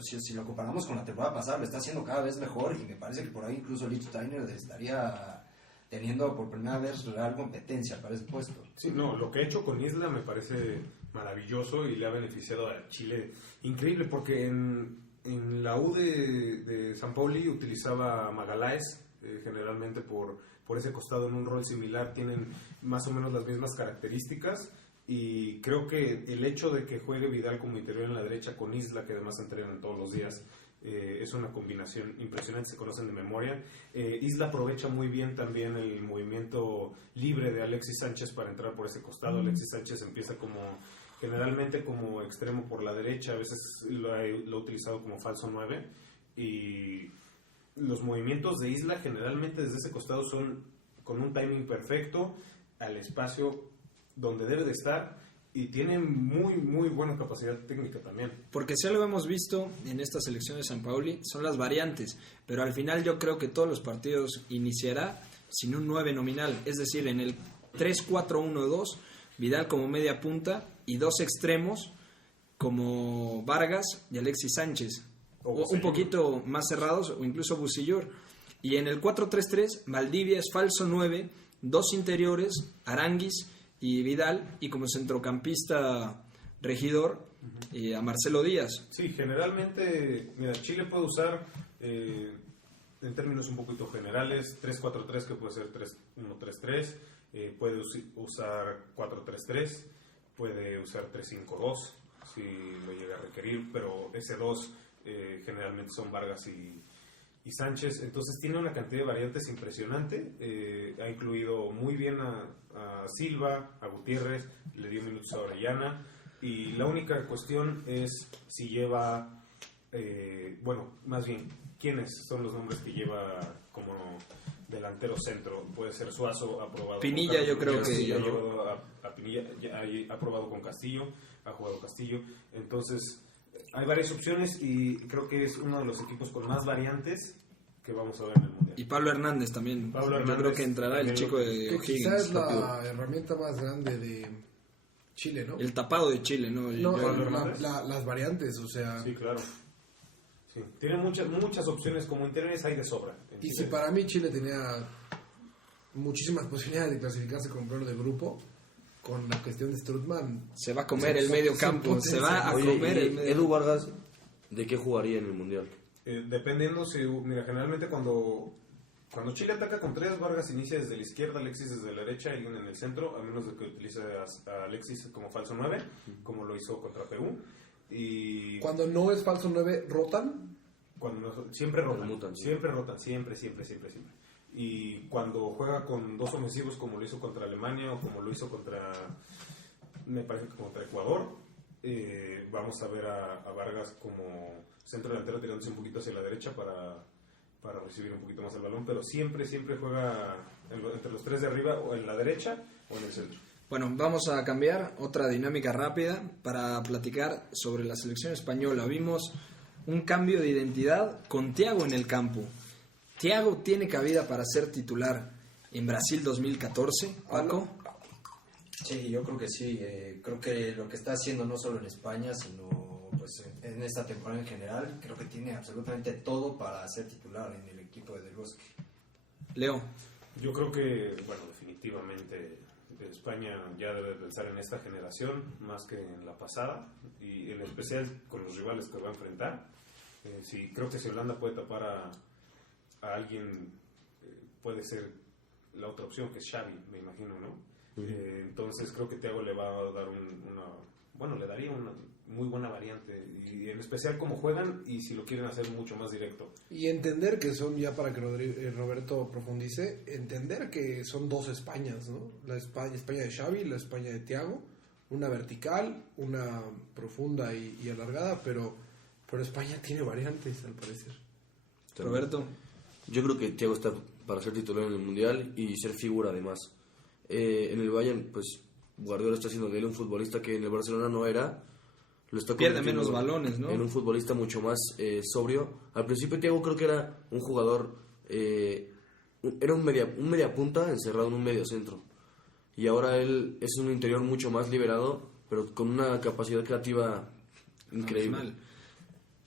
si lo comparamos con la temporada pasada, lo está haciendo cada vez mejor, y me parece que por ahí incluso Lichtsteiner estaría teniendo por primera vez real competencia para ese puesto. Sí, no, lo que ha hecho con Isla me parece maravilloso y le ha beneficiado a Chile increíble, porque en la U de Sampaoli utilizaba a Magaláes, generalmente por ese costado en un rol similar, tienen más o menos las mismas características, y creo que el hecho de que juegue Vidal como interior en la derecha con Isla, que además entrenan todos los días, es una combinación impresionante, se conocen de memoria. Isla aprovecha muy bien también el movimiento libre de Alexis Sánchez para entrar por ese costado. Alexis Sánchez empieza como generalmente como extremo por la derecha, a veces lo he utilizado como falso 9, y los movimientos de Isla generalmente desde ese costado son con un timing perfecto, al espacio donde debe de estar, y tiene muy buena capacidad técnica también. Porque si algo hemos visto en esta selección de Sampaoli son las variantes, pero al final yo creo que todos los partidos iniciará sin un 9 nominal, es decir, en el 3-4-1-2, Vidal como media punta y dos extremos como Vargas y Alexis Sánchez, o un poquito más cerrados, o incluso Busillor. Y en el 4-3-3, Valdivia es falso 9, dos interiores, Aranguis y Vidal, y como centrocampista Regidor, a Marcelo Díaz. Sí, generalmente, mira, Chile puede usar, en términos un poquito generales, 3-4-3, que puede ser 3-1-3-3, puede usar 4-3-3, puede usar 3-5-2, si lo llega a requerir, pero ese 2 generalmente son Vargas y Sánchez, entonces tiene una cantidad de variantes impresionante. Ha incluido muy bien a Silva, a Gutiérrez, le dio minutos a Orellana, y la única cuestión es si lleva, más bien, ¿quiénes son los nombres que lleva como delantero centro? Puede ser Suazo, ha probado Pinilla, yo creo que ha llevado a Pinilla, ha probado con Castillo, ha jugado Castillo, entonces hay varias opciones y creo que es uno de los equipos con más variantes que vamos a ver en el Mundial. Y Pablo Hernández también. Yo creo que entrará el chico de que O'Higgins. quizás es la herramienta más grande de Chile, ¿no? El tapado de Chile, ¿no? Las variantes, o sea... Sí, claro. Sí. Tiene muchas opciones, como interiores hay de sobra. Y si para mí Chile tenía muchísimas posibilidades de clasificarse como primero de grupo, con la cuestión de Strootman... Se va a comer el medio campo, se va a comer el medio. Edu Vargas, ¿de qué jugaría en el Mundial? Dependiendo, mira, generalmente cuando Chile ataca con 3, Vargas inicia desde la izquierda, Alexis desde la derecha, alguien en el centro, a menos de que utilice a Alexis como falso 9, como lo hizo contra Perú. Y cuando no es falso 9, ¿rotan? Siempre rotan, Mutan, sí. siempre rotan, siempre. Y cuando juega con 2 ofensivos, como lo hizo contra Alemania o como lo hizo me parece que contra Ecuador, vamos a ver a Vargas como centro delantero tirándose un poquito hacia la derecha para recibir un poquito más el balón, pero siempre juega entre los 3 de arriba, o en la derecha o en el centro. Bueno, vamos a cambiar otra dinámica rápida para platicar sobre la selección española. Vimos un cambio de identidad con Thiago en el campo. ¿Thiago tiene cabida para ser titular en Brasil 2014, Paco? Sí, yo creo que sí. Creo que lo que está haciendo no solo en España, sino pues en esta temporada en general, creo que tiene absolutamente todo para ser titular en el equipo de Del Bosque. Leo. Yo creo que, definitivamente España ya debe pensar en esta generación más que en la pasada, y en especial con los rivales que va a enfrentar. Sí, creo que si Holanda puede tapar a alguien, puede ser la otra opción, que es Xavi, me imagino, ¿no? Entonces creo que Thiago le va a dar le daría una muy buena variante, y en especial cómo juegan y si lo quieren hacer mucho más directo. Y entender que son, ya para que Roberto profundice, entender que son 2 Españas, ¿no? La España de Xavi, la España de Thiago, una vertical, una profunda y alargada, pero España tiene variantes, al parecer. Roberto. Yo creo que Thiago está para ser titular en el Mundial y ser figura además. En el Bayern, pues Guardiola está haciendo de él un futbolista que en el Barcelona no era. Lo está pierde menos balones, ¿no? En un futbolista mucho más sobrio. Al principio Thiago creo que era un jugador, era un media punta encerrado en un medio centro. Y ahora él es un interior mucho más liberado, pero con una capacidad creativa increíble. Mal.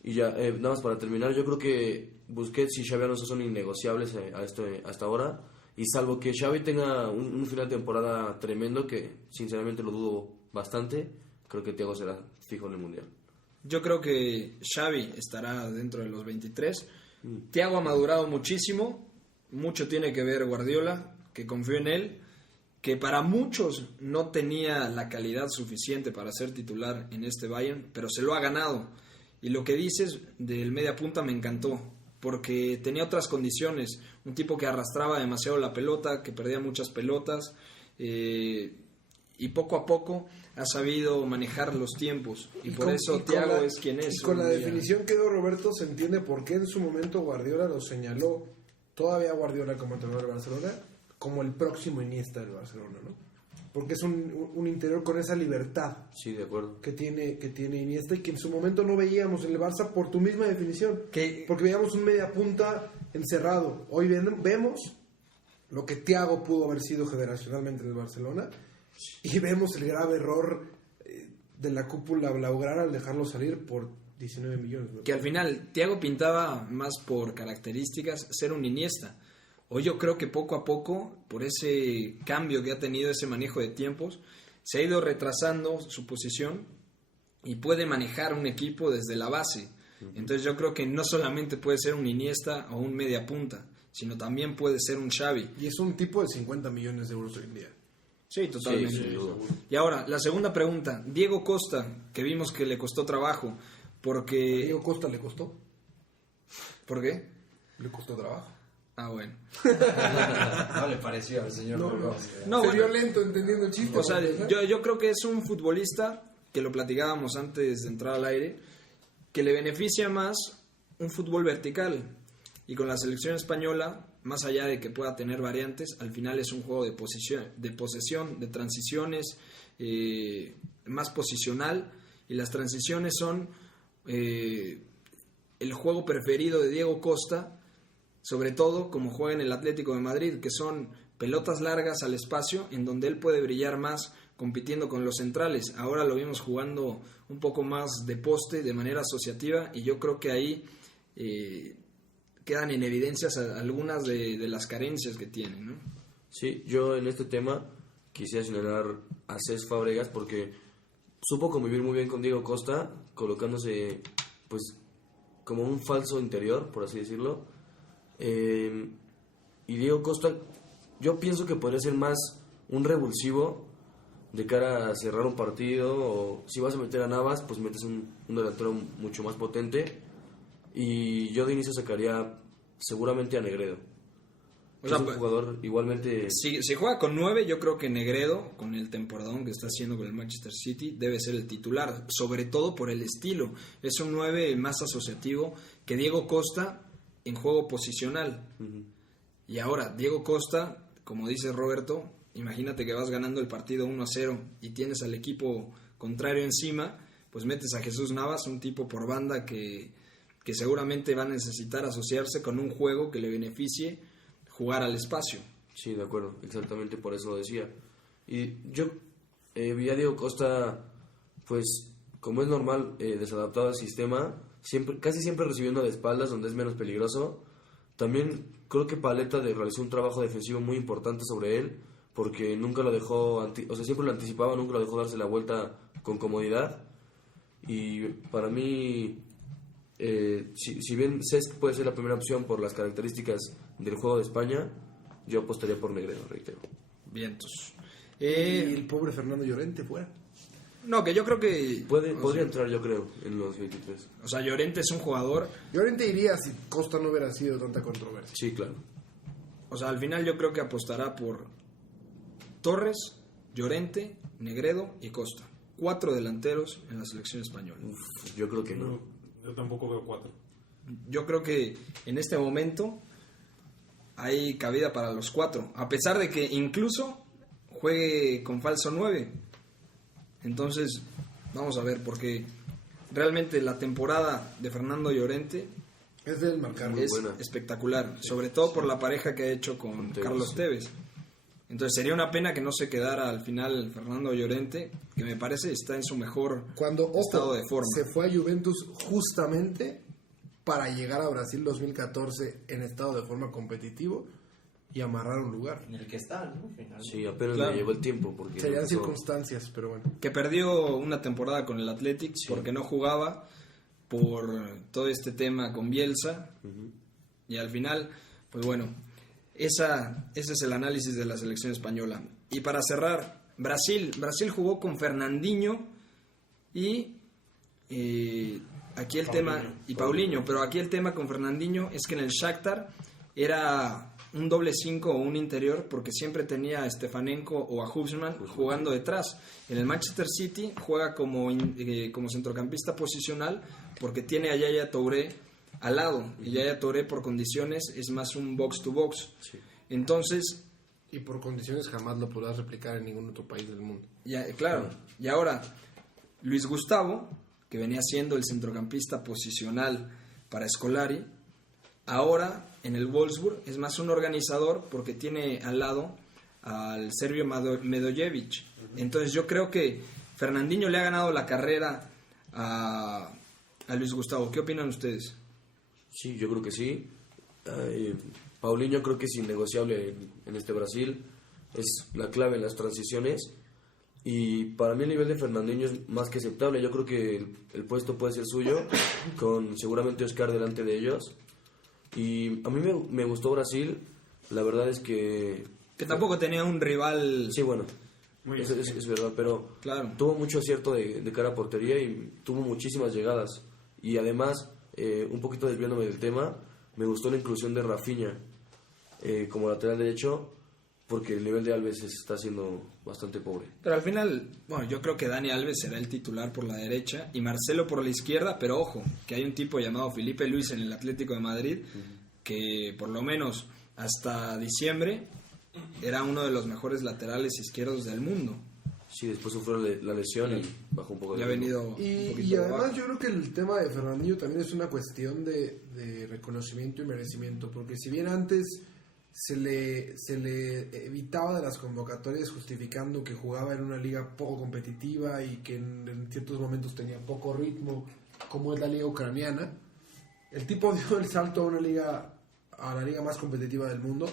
Y ya, nada más para terminar, yo creo que Busquets y Xavi Alonso son innegociables hasta ahora. Y salvo que Xavi tenga un final de temporada tremendo, que sinceramente lo dudo bastante, creo que Thiago será fijo en el Mundial. Yo creo que Xavi estará dentro de los 23. Thiago ha madurado muchísimo. Mucho tiene que ver Guardiola, que confió en él, que para muchos no tenía la calidad suficiente para ser titular en este Bayern, pero se lo ha ganado. Y lo que dices del media punta me encantó, porque tenía otras condiciones, un tipo que arrastraba demasiado la pelota, que perdía muchas pelotas, y y poco a poco ha sabido manejar los tiempos. Y por eso Thiago es quien es. Y con la hoy en día. definición que dio Roberto se entiende por qué en su momento Guardiola lo señaló, todavía Guardiola como entrenador de Barcelona, como el próximo Iniesta del Barcelona, ¿no? Porque es un interior con esa libertad Sí, de acuerdo. que tiene Iniesta y que en su momento no veíamos en el Barça por tu misma definición. Porque veíamos un media punta encerrado. Hoy vemos lo que Thiago pudo haber sido generacionalmente en el Barcelona y vemos el grave error de la cúpula blaugrana al dejarlo salir por 19 millones. ¿No? Que al final Thiago pintaba más por características ser un Iniesta. Hoy yo creo que poco a poco, por ese cambio que ha tenido, ese manejo de tiempos, se ha ido retrasando su posición y puede manejar un equipo desde la base. Entonces yo creo que no solamente puede ser un Iniesta o un media punta, sino también puede ser un Xavi. Y es un tipo de 50 millones de euros hoy en día. Sí, totalmente. Sí, sin duda. Y ahora, la segunda pregunta. Diego Costa, que vimos que le costó trabajo, porque... Diego Costa le costó. ¿Por qué? Le costó trabajo. Ah, bueno. No le pareció al señor Burgos. No, Se bueno. vio lento entendiendo el chiste. O sea, porque, yo creo que es un futbolista, que lo platicábamos antes de entrar al aire, que le beneficia más un fútbol vertical. Y con la selección española, más allá de que pueda tener variantes, al final es un juego de posesión, de transiciones, más posicional. Y las transiciones son el juego preferido de Diego Costa, sobre todo como juega en el Atlético de Madrid, que son pelotas largas al espacio, en donde él puede brillar más compitiendo con los centrales. Ahora lo vimos jugando un poco más de poste, de manera asociativa, y yo creo que ahí quedan en evidencias algunas de las carencias que tiene, ¿no? Sí, yo en este tema quisiera señalar a Cés Fábregas porque supo convivir muy bien con Diego Costa, colocándose pues como un falso interior, por así decirlo. Y Diego Costa, yo pienso que podría ser más un revulsivo de cara a cerrar un partido, o si vas a meter a Navas, pues metes un delantero mucho más potente. Y yo de inicio sacaría seguramente a Negredo. Es un jugador igualmente... Si juega con 9, yo creo que Negredo, con el temporadón que está haciendo con el Manchester City, debe ser el titular, sobre todo por el estilo. Es un 9 más asociativo que Diego Costa en juego posicional. Uh-huh. Y ahora, Diego Costa, como dice Roberto, imagínate que vas ganando el partido 1-0 y tienes al equipo contrario encima, pues metes a Jesús Navas, un tipo por banda que seguramente va a necesitar asociarse con un juego que le beneficie jugar al espacio. Sí, de acuerdo, exactamente por eso lo decía. Y yo vi a Diego Costa, pues, como es normal, desadaptado al sistema, casi siempre recibiendo de espaldas, donde es menos peligroso. También creo que Paletta realizó un trabajo defensivo muy importante sobre él, porque nunca lo dejó, siempre lo anticipaba, nunca lo dejó darse la vuelta con comodidad. Y para mí, si bien Cesc puede ser la primera opción por las características del juego de España, yo apostaría por Negredo, reitero. Vientos. Y el pobre Fernando Llorente fuera. No, que yo creo que... Podría entrar, yo creo, en los 23. O sea, Llorente es un jugador... Llorente iría si Costa no hubiera sido tanta controversia. Sí, claro. O sea, al final yo creo que apostará por Torres, Llorente, Negredo y Costa. 4 delanteros en la selección española. Uf, yo creo que no. Yo tampoco veo 4. Yo creo que en este momento hay cabida para los 4. A pesar de que incluso juegue con falso 9. Entonces, vamos a ver, porque realmente la temporada de Fernando Llorente es del marcar es espectacular, sobre todo por la pareja que ha hecho con Carlos Tevez. Entonces sería una pena que no se quedara al final Fernando Llorente, que me parece está en su mejor estado de forma. Se fue a Juventus justamente para llegar a Brasil 2014 en estado de forma competitivo y amarrar un lugar. En el que está, ¿no? Final. Sí, apenas le llegó el tiempo. Porque serían circunstancias, pero bueno. Que perdió una temporada con el Athletic porque no jugaba por todo este tema con Bielsa. Uh-huh. Y al final, pues bueno, ese es el análisis de la selección española. Y para cerrar, Brasil jugó con Fernandinho y aquí el tema y Paulinho, pero aquí el tema con Fernandinho es que en el Shakhtar era un doble 5 o un interior, porque siempre tenía a Stefanenko o a Hubsmann jugando detrás. En el Manchester City juega como centrocampista posicional, porque tiene a Yaya Touré al lado, y Yaya Touré por condiciones es más un box to box. Sí. Entonces, Y por condiciones jamás lo podrás replicar en ningún otro país del mundo. ya, claro, y ahora Luis Gustavo, que venía siendo el centrocampista posicional para Scolari, ahora en el Wolfsburg es más un organizador, porque tiene al lado al serbio Medojevic. Entonces yo creo que Fernandinho le ha ganado la carrera a Luis Gustavo. ¿Qué opinan ustedes? Sí, yo creo que sí. Paulinho creo que es innegociable en este Brasil. Es la clave en las transiciones. Y para mí el nivel de Fernandinho es más que aceptable. Yo creo que el puesto puede ser suyo, con seguramente Oscar delante de ellos. Y a mí me gustó Brasil. La verdad es que tampoco tenía un rival. sí, bueno, es verdad, pero Claro. tuvo mucho acierto de cara a portería y tuvo muchísimas llegadas. Y además, un poquito desviándome del tema, me gustó la inclusión de Rafinha como lateral derecho, porque el nivel de Alves está siendo bastante pobre. Pero al final, bueno, yo creo que Dani Alves será el titular por la derecha y Marcelo por la izquierda, pero ojo, que hay un tipo llamado Felipe Luis en el Atlético de Madrid, que por lo menos hasta diciembre era uno de los mejores laterales izquierdos del mundo. Sí, después sufrió la lesión y bajó un poco de Ya ha ritmo. venido un Y poquito además abajo. yo creo que el tema de Fernandinho también es una cuestión de reconocimiento y merecimiento, porque si bien antes se le evitaba de las convocatorias justificando que jugaba en una liga poco competitiva y que en ciertos momentos tenía poco ritmo, como es la liga ucraniana, el tipo dio el salto a la liga más competitiva del mundo.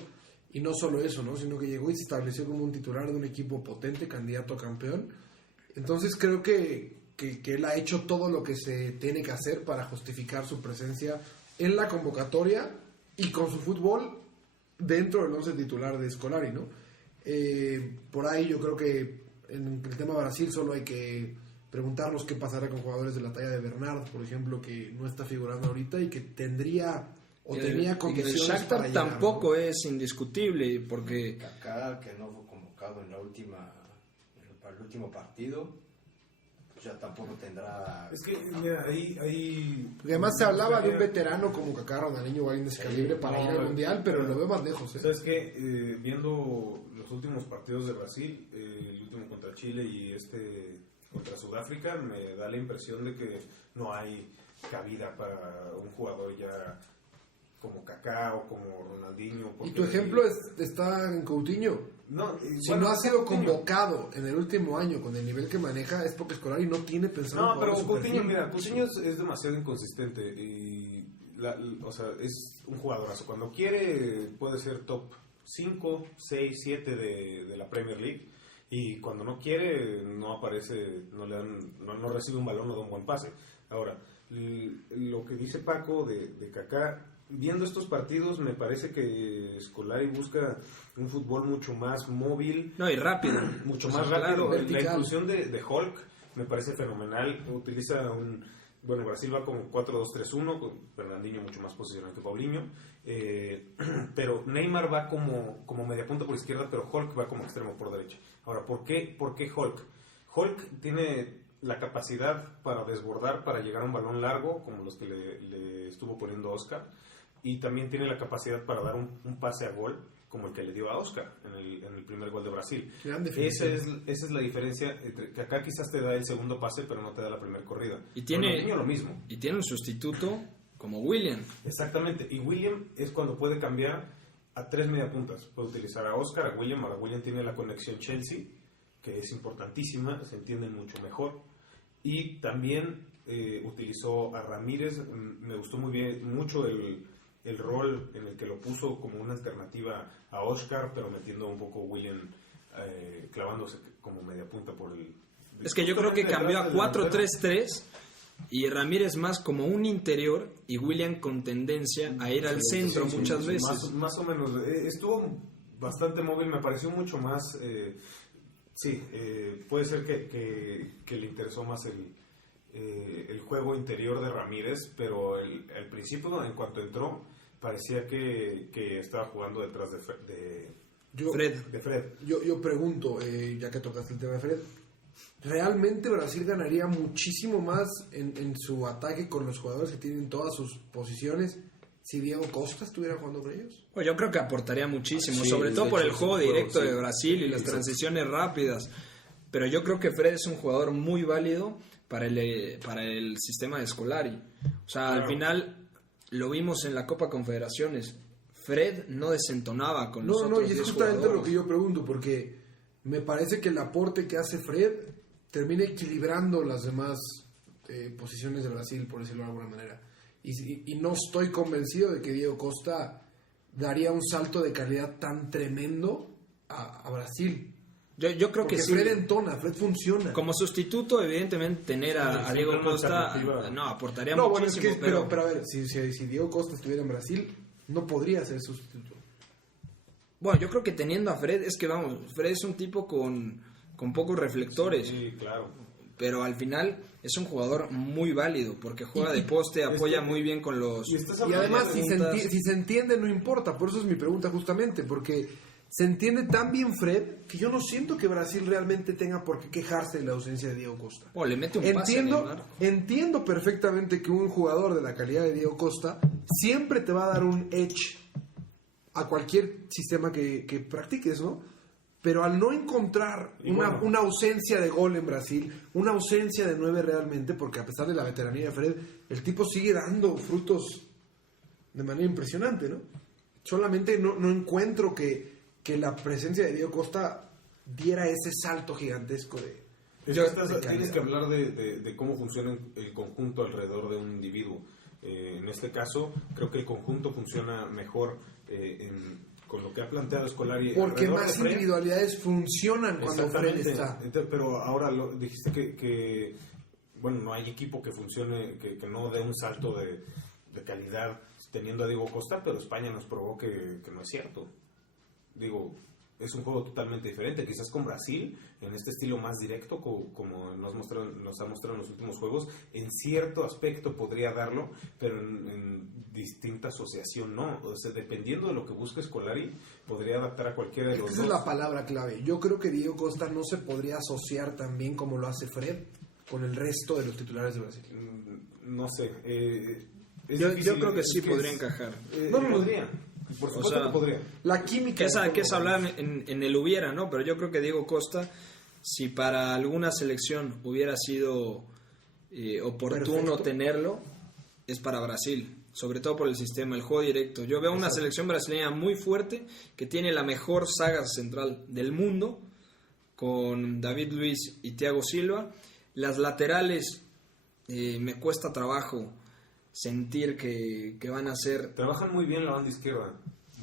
Y no solo eso, ¿no? Sino que llegó y se estableció como un titular de un equipo potente, candidato a campeón. Entonces creo que él ha hecho todo lo que se tiene que hacer para justificar su presencia en la convocatoria y con su fútbol dentro del 11 titular de Scolari, ¿no? Por ahí yo creo que en el tema Brasil solo hay que preguntarnos qué pasará con jugadores de la talla de Bernard, por ejemplo, que no está figurando ahorita y que tendría o Y tenía el condiciones Shakhtar para llegar, tampoco ¿no? es indiscutible, porque Kaká, que no fue convocado para el último partido, pues ya tampoco tendrá... Es que, mira, ahí Porque además se hablaba de un veterano como Kaká, Ronaldinho o alguien de ese calibre para ir al Mundial, pero lo veo más lejos. ¿Sabes qué? Viendo los últimos partidos de Brasil, el último contra Chile y contra Sudáfrica, me da la impresión de que no hay cabida para un jugador ya como Kaká o como Ronaldinho. Y tu ejemplo está en Coutinho. No, Si no ha sido convocado en el último año con el nivel que maneja, es porque Scolari no tiene pensado No, en pero jugadores de su Coutinho, perfil. mira, Coutinho es demasiado inconsistente y, o sea, es un jugadorazo. Cuando quiere puede ser top 5, 6, 7 de la Premier League y cuando no quiere no aparece, no recibe un balón o da un buen pase. Ahora, lo que dice Paco de Kaká, viendo estos partidos me parece que Scolari busca un fútbol mucho más móvil, no, y rápido. mucho Pues más claro, rápido. La vertical. inclusión de Hulk me parece fenomenal. Utiliza bueno, Brasil va como 4-2-3-1, con Fernandinho mucho más posicionado que Paulinho, pero Neymar va como media punta por izquierda, pero Hulk va como extremo por derecha. Ahora, ¿por qué Hulk? Hulk tiene la capacidad para desbordar, para llegar a un balón largo, como los que le estuvo poniendo Oscar, y también tiene la capacidad para dar un pase a gol, como el que le dio a Oscar en el primer gol de Brasil. Gran Esa definición. es la diferencia, entre que acá quizás te da el segundo pase, pero no te da la primera corrida. Y tiene- Ronaldinho lo mismo. Y tiene un sustituto como William. Exactamente, y William es cuando puede cambiar a 3 mediapuntas. Puede utilizar a Oscar, a William. Ahora William tiene la conexión Chelsea, que es importantísima, se entienden mucho mejor. Y también utilizó a Ramírez. Me gustó mucho el rol en el que lo puso como una alternativa a Oscar, pero metiendo un poco William clavándose como mediapunta por el... Es que yo creo que cambió a 4-3-3 y Ramírez más como un interior y William con tendencia a ir al centro muchas veces. Más o menos. Estuvo bastante móvil, me pareció mucho más... puede ser que le interesó más el juego interior de Ramírez, pero al principio, en cuanto entró, parecía que estaba jugando detrás de Fred. Yo pregunto, ya que tocaste el tema de Fred, ¿realmente Brasil ganaría muchísimo más en su ataque con los jugadores que tienen todas sus posiciones si Diego Costa estuviera jugando con ellos? Pues yo creo que aportaría muchísimo, Sí, sobre todo por el juego directo de Brasil y las Exacto. transiciones rápidas. Pero yo creo que Fred es un jugador muy válido para el sistema de Scolari. O sea, Claro. al final lo vimos en la Copa Confederaciones. Fred no desentonaba con los otros Y es 10 justamente jugadores. lo que yo pregunto, porque me parece que el aporte que hace Fred termina equilibrando las demás posiciones de Brasil, por decirlo de alguna manera. Y no estoy convencido de que Diego Costa daría un salto de calidad tan tremendo a Brasil. Yo creo Porque que sí. Fred entona, Fred funciona. Como sustituto, evidentemente, tener a Sí, Diego una Costa alternativa. no aportaría No, bueno, es muchísimo. que, pero a ver, si Diego Costa estuviera en Brasil, no podría ser sustituto. Bueno, yo creo que teniendo a Fred, es que vamos, Fred es un tipo con pocos reflectores. Sí, claro. Pero al final es un jugador muy válido porque juega de poste, apoya muy bien con los... Y además, si se entiende, no importa. Por eso es mi pregunta justamente, porque se entiende tan bien Fred que yo no siento que Brasil realmente tenga por qué quejarse de la ausencia de Diego Costa. Oh, le mete un pase a Neymar. Entiendo perfectamente que un jugador de la calidad de Diego Costa siempre te va a dar un edge a cualquier sistema que practiques, ¿no? Pero al no encontrar una ausencia de gol en Brasil, una ausencia de 9 realmente, porque a pesar de la veteranía de Fred, el tipo sigue dando frutos de manera impresionante, ¿no? Solamente no encuentro que la presencia de Diego Costa diera ese salto gigantesco de Tienes calidad. que hablar de cómo funciona el conjunto alrededor de un individuo. En este caso, creo que el conjunto funciona mejor con lo que ha planteado Scolari. Porque alrededor más de Fred. individualidad funcionan cuando Fred Exactamente. está. Pero ahora dijiste que bueno, no hay equipo que funcione, que no dé un salto de calidad teniendo a Diego Costa, pero España nos probó que no es cierto. Digo, es un juego totalmente diferente. Quizás con Brasil, en este estilo más directo, como nos ha mostrado en los últimos juegos, en cierto aspecto podría darlo, pero en distinta asociación no. O sea, dependiendo de lo que busque Scolari, podría adaptar a cualquiera de los Esa dos. es la palabra clave. Yo creo que Diego Costa no se podría asociar tan bien como lo hace Fred con el resto de los titulares de Brasil. No sé. Yo creo que sí podría encajar. No, podría. Por supuesto que podría. La química... Que es hablar en el hubiera, ¿no? Pero yo creo que Diego Costa, si para alguna selección hubiera sido oportuno Perfecto. tenerlo, es para Brasil. Sobre todo por el sistema, el juego directo. Yo veo una selección brasileña muy fuerte que tiene la mejor saga central del mundo, con David Luiz y Thiago Silva. Las laterales me cuesta trabajo sentir que van a ser... Trabajan muy bien la banda izquierda.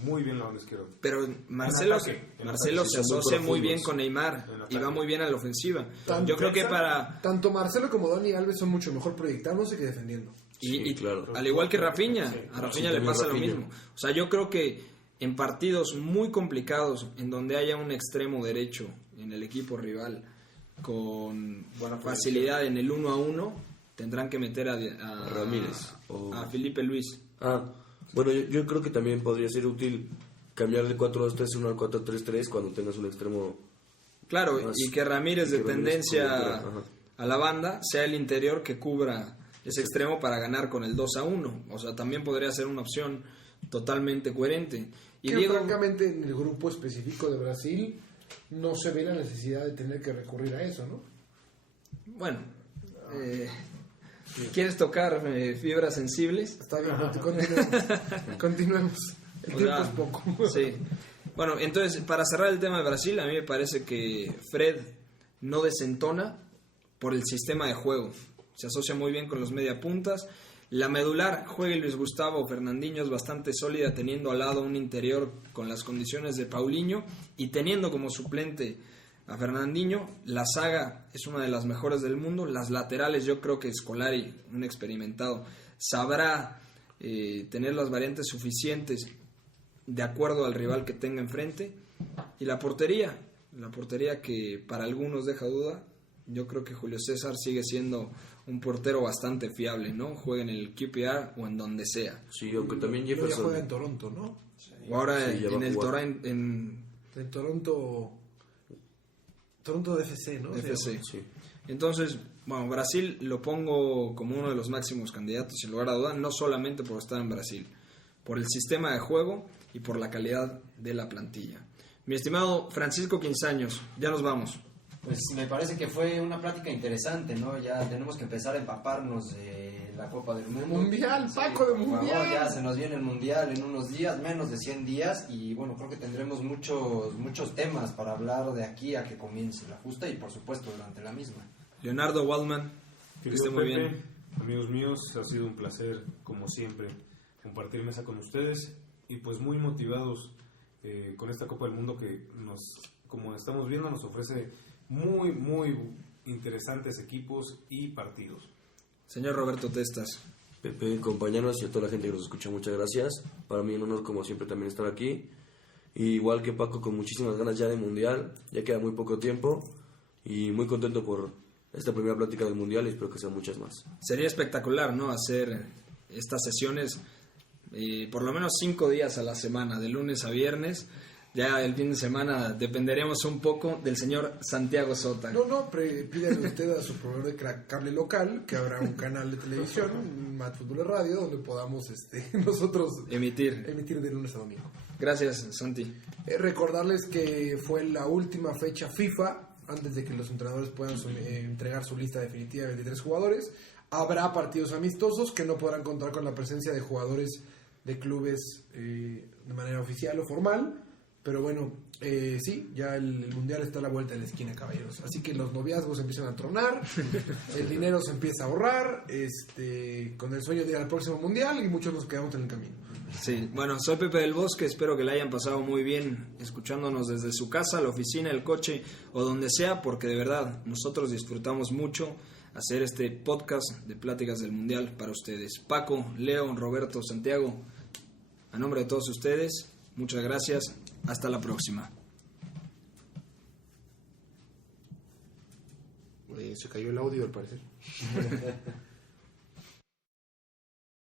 Muy bien la banda izquierda. Pero Marcelo ataque, se son muy asocia muy profundos. bien con Neymar En y ataque. va muy bien a la ofensiva. Tanto- Yo creo que para... Tanto Marcelo como Dani Alves son mucho mejor proyectándose que defendiendo. Y claro. al igual que Rafinha, a Rafinha le también pasa Rafinha. lo mismo. O sea, yo creo que en partidos muy complicados, en donde haya un extremo derecho en el equipo rival con facilidad en el 1-1, tendrán que meter a Ramírez o- a Felipe Luis. Bueno, yo creo que también podría ser útil cambiar del 4-2-3-1 al 4-3-3 cuando tengas un extremo. Claro, Más- y que Ramírez de que Ramírez tendencia cobertura, a la banda sea el interior que cubra ese extremo para ganar con el 2-1. O sea, también podría ser una opción totalmente coherente. Y Que Diego, francamente en el grupo específico de Brasil no se ve la necesidad de tener que recurrir a eso, ¿no? bueno, ¿quieres tocar fibras sensibles? Está bien, continuemos. Continuemos. El O tiempo sea, es poco. Sí. Bueno, entonces, para cerrar el tema de Brasil, a mí me parece que Fred no desentona por el sistema de juego. Se asocia muy bien con los mediapuntas. La medular, juegue Luis Gustavo Fernandinho, es bastante sólida, teniendo al lado un interior con las condiciones de Paulinho y teniendo como suplente a Fernandinho. La saga es una de las mejores del mundo. Las laterales, yo creo que Scolari, un experimentado, sabrá tener las variantes suficientes de acuerdo al rival que tenga enfrente. Y la portería que para algunos deja duda, yo creo que Julio César sigue siendo un portero bastante fiable, ¿no? Juega en el QPR o en donde sea. Sí, aunque también Luego ya juega en Jefferson... Toronto, ¿no? O ahora Sí, ya va en a el jugar. En Toronto de FC, ¿no? FC. Sí. Entonces, bueno, Brasil lo pongo como uno de los máximos candidatos, sin lugar a duda, no solamente por estar en Brasil, por el sistema de juego y por la calidad de la plantilla. Mi estimado Francisco Quinzaños, ya nos vamos. Pues me parece que fue una plática interesante, ¿no? Ya tenemos que empezar a empaparnos de la Copa del Mundo. Mundial, Paco, de por favor, Mundial. ya se nos viene el Mundial en unos días, menos de 100 días, y bueno, creo que tendremos muchos temas para hablar de aquí a que comience la justa y por supuesto durante la misma. Leonardo Waldman, que Querido esté muy Pepe, bien. amigos míos, ha sido un placer, como siempre, compartir mesa con ustedes y pues muy motivados con esta Copa del Mundo que como estamos viendo, nos ofrece muy interesantes equipos y partidos. Señor Roberto Testas. Pepe, compañeros y a toda la gente que nos escucha, muchas gracias. Para mí un honor como siempre también estar aquí. Y igual que Paco, con muchísimas ganas ya de Mundial, ya queda muy poco tiempo y muy contento por esta primera plática del Mundial y espero que sean muchas más. Sería espectacular, ¿no? Hacer estas sesiones por lo menos 5 días a la semana, de lunes a viernes. Ya el fin de semana dependeremos un poco del señor Santiago Sota. No, pídale usted a su proveedor de cable local que habrá un canal de televisión, un Mad Fútbol Radio, donde podamos nosotros Emitir. de lunes a domingo. Gracias, Santi. Recordarles que fue la última fecha FIFA, antes de que los entrenadores puedan entregar su lista definitiva de 23 jugadores. Habrá partidos amistosos que no podrán contar con la presencia de jugadores de clubes de manera oficial o formal. Pero bueno, sí, ya el Mundial está a la vuelta de la esquina, caballeros. Así que los noviazgos empiezan a tronar, el dinero se empieza a ahorrar, con el sueño de ir al próximo Mundial y muchos nos quedamos en el camino. Sí, bueno, soy Pepe del Bosque, espero que la hayan pasado muy bien escuchándonos desde su casa, la oficina, el coche o donde sea, porque de verdad nosotros disfrutamos mucho hacer este podcast de Pláticas del Mundial para ustedes. Paco, Leo, Roberto, Santiago, a nombre de todos ustedes, muchas gracias. Hasta la próxima. Se cayó el audio al parecer.